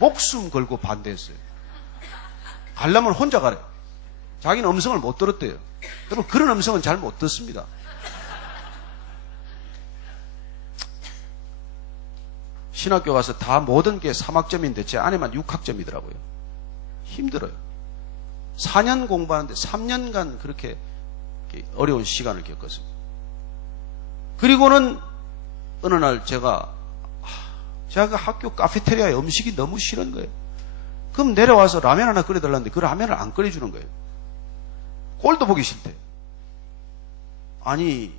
목숨 걸고 반대했어요. 가려면 혼자 가래. 자기는 음성을 못 들었대요. 여러분, 그런 음성은 잘 못 듣습니다. 신학교 가서 다 모든 게 3학점인데 제 아내만 6학점이더라고요. 힘들어요. 4년 공부하는데 3년간 그렇게 어려운 시간을 겪었습니다. 그리고는 어느 날 제가 학교 카페테리아에 음식이 너무 싫은 거예요. 그럼 내려와서 라면 하나 끓여달라는데 그 라면을 안 끓여주는 거예요. 꼴도 보기 싫대. 아니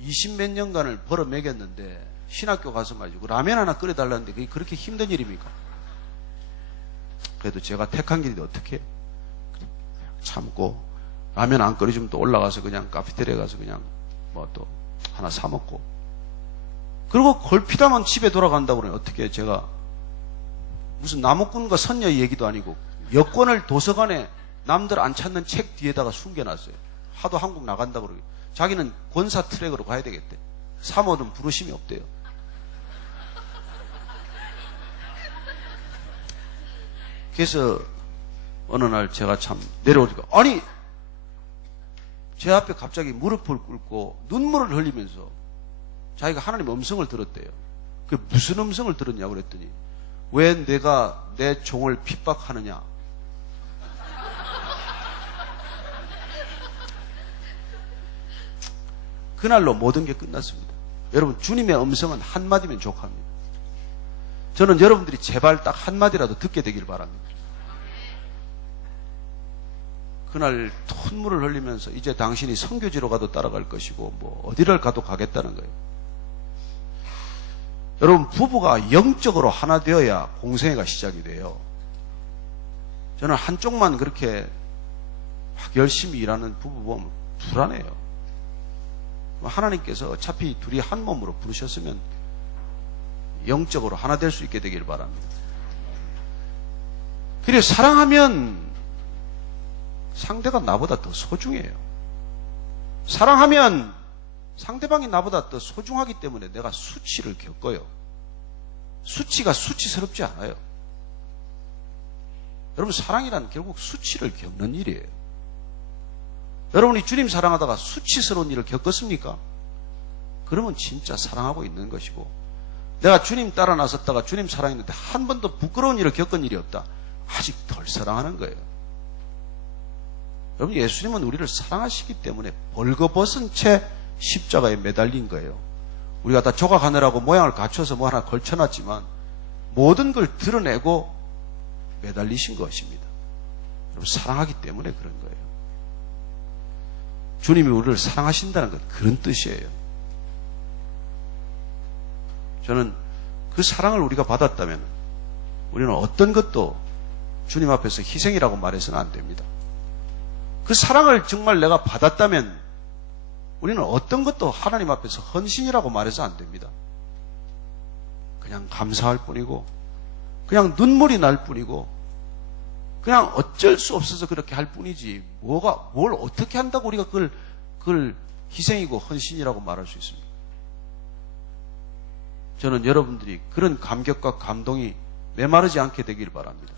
20몇 년간을 벌어 먹였는데 신학교 가서 말이죠. 그 라면 하나 끓여달라는데 그게 그렇게 힘든 일입니까? 그래도 제가 택한 길이 어떻게 해요? 참고 라면 안 끓여주면 또 올라가서 그냥 카페테리아 가서 그냥 뭐 또 하나 사 먹고, 그리고 골피다만 집에 돌아간다고 그러면 어떻게 제가 무슨 나무꾼과 선녀 얘기도 아니고 여권을 도서관에 남들 안 찾는 책 뒤에다가 숨겨놨어요. 하도 한국 나간다고 그러고 자기는 권사 트랙으로 가야 되겠대. 사모는 부르심이 없대요. 그래서 어느 날 제가 참 내려오니까 아니 제 앞에 갑자기 무릎을 꿇고 눈물을 흘리면서 자기가 하나님의 음성을 들었대요. 그 무슨 음성을 들었냐고 그랬더니 왜 내가 내 종을 핍박하느냐. 그날로 모든 게 끝났습니다. 여러분, 주님의 음성은 한마디면 족합니다. 저는 여러분들이 제발 딱 한마디라도 듣게 되길 바랍니다. 그날 콧물을 흘리면서 이제 당신이 선교지로 가도 따라갈 것이고 뭐 어디를 가도 가겠다는 거예요. 여러분, 부부가 영적으로 하나 되어야 공생애가 시작이 돼요. 저는 한쪽만 그렇게 막 열심히 일하는 부부 보면 불안해요. 하나님께서 어차피 둘이 한 몸으로 부르셨으면 영적으로 하나 될 수 있게 되길 바랍니다. 그리고 사랑하면 상대가 나보다 더 소중해요. 사랑하면 상대방이 나보다 더 소중하기 때문에 내가 수치를 겪어요. 수치가 수치스럽지 않아요. 여러분, 사랑이란 결국 수치를 겪는 일이에요. 여러분이 주님 사랑하다가 수치스러운 일을 겪었습니까? 그러면 진짜 사랑하고 있는 것이고, 내가 주님 따라 나섰다가 주님 사랑했는데 한 번도 부끄러운 일을 겪은 일이 없다. 아직 덜 사랑하는 거예요. 여러분, 예수님은 우리를 사랑하시기 때문에 벌거벗은 채 십자가에 매달린 거예요. 우리가 다 조각하느라고 모양을 갖춰서 뭐 하나 걸쳐놨지만 모든 걸 드러내고 매달리신 것입니다. 여러분, 사랑하기 때문에 그런 거예요. 주님이 우리를 사랑하신다는 건 그런 뜻이에요. 저는 그 사랑을 우리가 받았다면 우리는 어떤 것도 주님 앞에서 희생이라고 말해서는 안 됩니다. 그 사랑을 정말 내가 받았다면 우리는 어떤 것도 하나님 앞에서 헌신이라고 말해서 안 됩니다. 그냥 감사할 뿐이고, 그냥 눈물이 날 뿐이고, 그냥 어쩔 수 없어서 그렇게 할 뿐이지, 뭘 어떻게 한다고 우리가 그걸 희생이고 헌신이라고 말할 수 있습니까? 저는 여러분들이 그런 감격과 감동이 메마르지 않게 되길 바랍니다.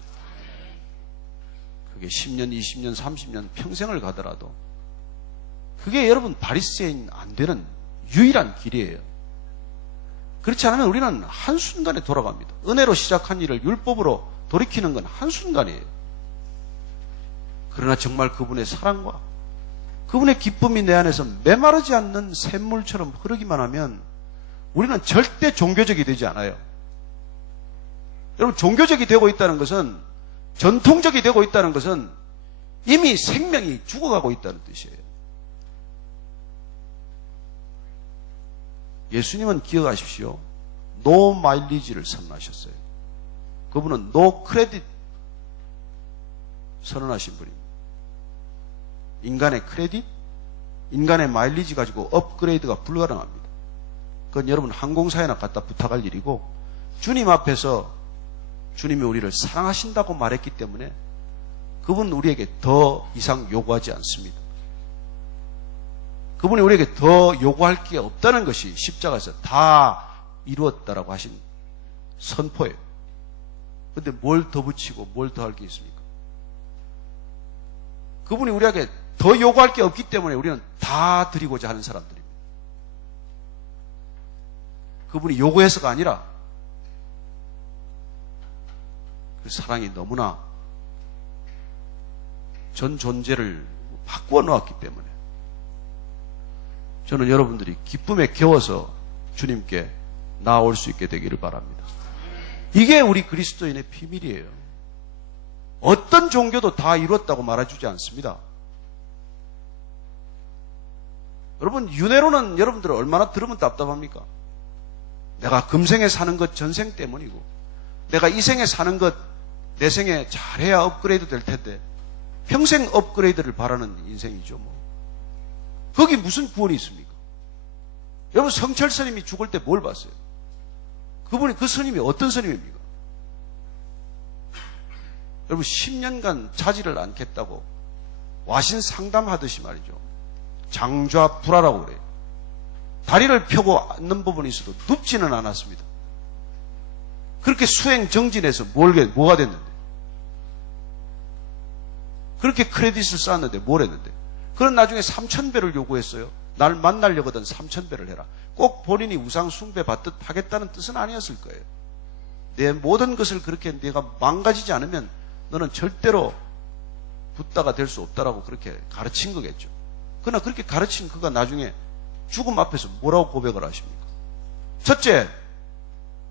그게 10년, 20년, 30년 평생을 가더라도 그게 여러분 바리새인 안 되는 유일한 길이에요. 그렇지 않으면 우리는 한순간에 돌아갑니다. 은혜로 시작한 일을 율법으로 돌이키는 건 한순간이에요. 그러나 정말 그분의 사랑과 그분의 기쁨이 내 안에서 메마르지 않는 샘물처럼 흐르기만 하면 우리는 절대 종교적이 되지 않아요. 여러분, 종교적이 되고 있다는 것은, 전통적이 되고 있다는 것은 이미 생명이 죽어가고 있다는 뜻이에요. 예수님은 기억하십시오. 노 마일리지를 선언하셨어요. 그분은 노 크레딧 선언하신 분입니다. 인간의 크레딧, 인간의 마일리지 가지고 업그레이드가 불가능합니다. 그건 여러분 항공사에나 갖다 부탁할 일이고, 주님 앞에서 주님이 우리를 사랑하신다고 말했기 때문에 그분은 우리에게 더 이상 요구하지 않습니다. 그분이 우리에게 더 요구할 게 없다는 것이 십자가에서 다 이루었다라고 하신 선포예요. 그런데 뭘 더 붙이고 뭘 더 할 게 있습니까? 그분이 우리에게 더 요구할 게 없기 때문에 우리는 다 드리고자 하는 사람들입니다. 그분이 요구해서가 아니라 그 사랑이 너무나 전 존재를 바꾸어 놓았기 때문에 저는 여러분들이 기쁨에 겨워서 주님께 나아올 수 있게 되기를 바랍니다. 이게 우리 그리스도인의 비밀이에요. 어떤 종교도 다 이뤘다고 말해주지 않습니다. 여러분, 윤회로는 여러분들 얼마나 들으면 답답합니까? 내가 금생에 사는 것 전생 때문이고, 내가 이 생에 사는 것 내 생에 잘해야 업그레이드 될 텐데 평생 업그레이드를 바라는 인생이죠. 뭐. 거기 무슨 구원이 있습니까? 여러분, 성철 스님이 죽을 때 뭘 봤어요? 그분이, 그 스님이 어떤 스님입니까? 여러분, 10년간 자지를 않겠다고 와신 상담하듯이 말이죠. 장좌불화라고 그래요. 다리를 펴고 앉는 부분이 있어도 눕지는 않았습니다. 그렇게 수행 정진해서 뭐가 됐는데? 그렇게 크레딧을 쌓았는데 뭘 했는데? 그런 나중에 3,000배를 요구했어요. 날 만나려거든 3,000배를 해라. 꼭 본인이 우상 숭배 받듯 하겠다는 뜻은 아니었을 거예요. 내 모든 것을 그렇게 내가 망가지지 않으면 너는 절대로 붓다가 될 수 없다라고 그렇게 가르친 거겠죠. 그러나 그렇게 가르친 그가 나중에 죽음 앞에서 뭐라고 고백을 하십니까? 첫째,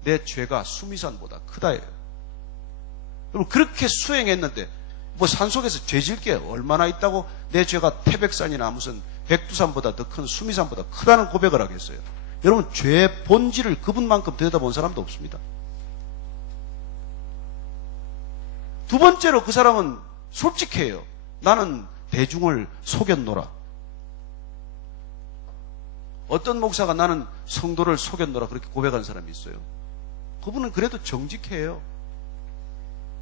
내 죄가 수미산보다 크다예요. 여러분, 그렇게 수행했는데 뭐 산속에서 죄질 게 얼마나 있다고 내 죄가 태백산이나 무슨 백두산보다 더 큰 수미산보다 크다는 고백을 하겠어요? 여러분, 죄의 본질을 그분만큼 들여다본 사람도 없습니다. 두 번째로 그 사람은 솔직해요. 나는 대중을 속였노라. 어떤 목사가 나는 성도를 속였노라 그렇게 고백한 사람이 있어요. 그분은 그래도 정직해요.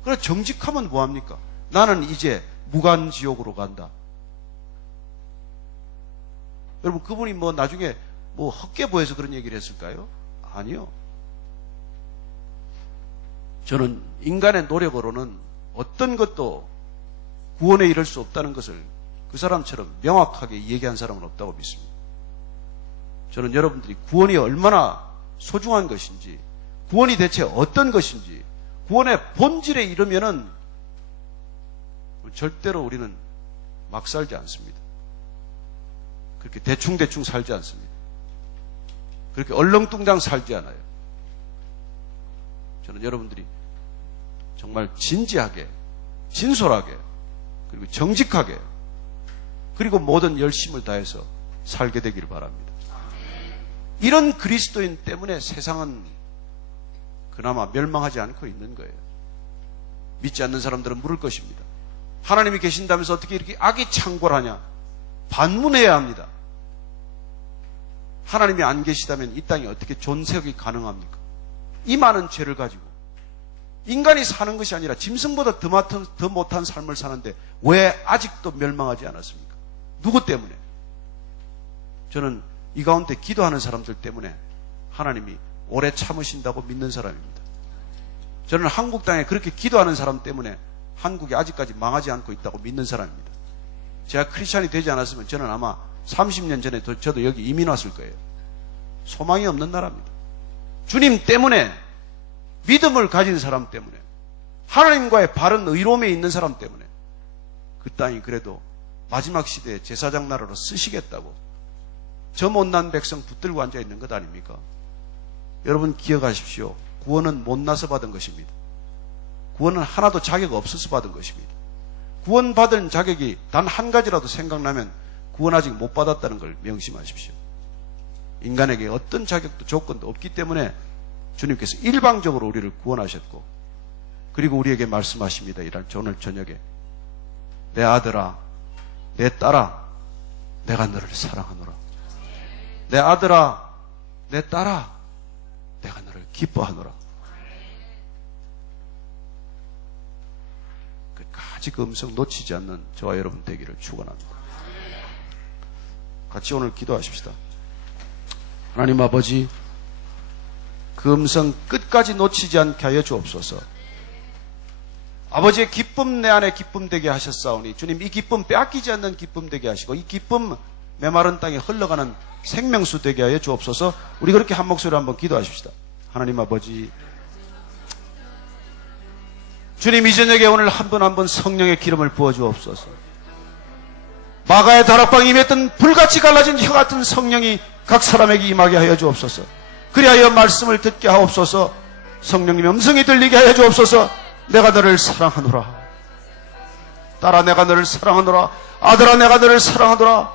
그래, 정직하면 뭐합니까? 나는 이제 무간지옥으로 간다. 여러분, 그분이 뭐 나중에 뭐 헛게 보여서 그런 얘기를 했을까요? 아니요. 저는 인간의 노력으로는 어떤 것도 구원에 이를 수 없다는 것을 그 사람처럼 명확하게 얘기한 사람은 없다고 믿습니다. 저는 여러분들이 구원이 얼마나 소중한 것인지, 구원이 대체 어떤 것인지, 구원의 본질에 이르면은 절대로 우리는 막 살지 않습니다. 그렇게 대충대충 살지 않습니다. 그렇게 얼렁뚱땅 살지 않아요. 저는 여러분들이 정말 진지하게, 진솔하게, 그리고 정직하게, 그리고 모든 열심을 다해서 살게 되기를 바랍니다. 이런 그리스도인 때문에 세상은 그나마 멸망하지 않고 있는 거예요. 믿지 않는 사람들은 물을 것입니다. 하나님이 계신다면서 어떻게 이렇게 악이 창궐하냐? 반문해야 합니다. 하나님이 안 계시다면 이 땅에 어떻게 존속이 가능합니까? 이 많은 죄를 가지고 인간이 사는 것이 아니라 짐승보다 더 못한 삶을 사는데 왜 아직도 멸망하지 않았습니까? 누구 때문에? 저는 이 가운데 기도하는 사람들 때문에 하나님이 오래 참으신다고 믿는 사람입니다. 저는 한국 땅에 그렇게 기도하는 사람 때문에 한국이 아직까지 망하지 않고 있다고 믿는 사람입니다. 제가 크리스찬이 되지 않았으면 저는 아마 30년 전에 저도 여기 이민 왔을 거예요. 소망이 없는 나라입니다. 주님 때문에, 믿음을 가진 사람 때문에, 하나님과의 바른 의로움에 있는 사람 때문에 그 땅이 그래도 마지막 시대에 제사장 나라로 쓰시겠다고 저 못난 백성 붙들고 앉아 있는 것 아닙니까? 여러분 기억하십시오. 구원은 못나서 받은 것입니다. 구원은 하나도 자격 없어서 받은 것입니다. 구원받은 자격이 단 한 가지라도 생각나면 구원 아직 못 받았다는 걸 명심하십시오. 인간에게 어떤 자격도 조건도 없기 때문에 주님께서 일방적으로 우리를 구원하셨고, 그리고 우리에게 말씀하십니다. 오늘 저녁에 내 아들아, 내 딸아, 내가 너를 사랑하노라. 내 아들아, 내 딸아, 내가 너를 기뻐하노라. 끝까지 그 음성 놓치지 않는 저와 여러분 되기를 축원합니다. 같이 오늘 기도하십시다. 하나님 아버지, 그 음성 끝까지 놓치지 않게 하여 주옵소서. 아버지의 기쁨 내 안에 기쁨 되게 하셨사오니 주님, 이 기쁨 빼앗기지 않는 기쁨 되게 하시고, 이 기쁨 메마른 땅에 흘러가는 생명수 되게 하여 주옵소서. 우리 그렇게 한 목소리로 한번 기도하십시다. 하나님 아버지, 주님, 이 저녁에 오늘 한 분 한 분 성령의 기름을 부어 주옵소서. 마가의 다락방에 임했던 불같이 갈라진 혀 같은 성령이 각 사람에게 임하게 하여 주옵소서. 그리하여 말씀을 듣게 하옵소서. 성령님의 음성이 들리게 하여 주옵소서. 내가 너를 사랑하노라. 딸아, 내가 너를 사랑하노라. 아들아, 내가 너를 사랑하노라.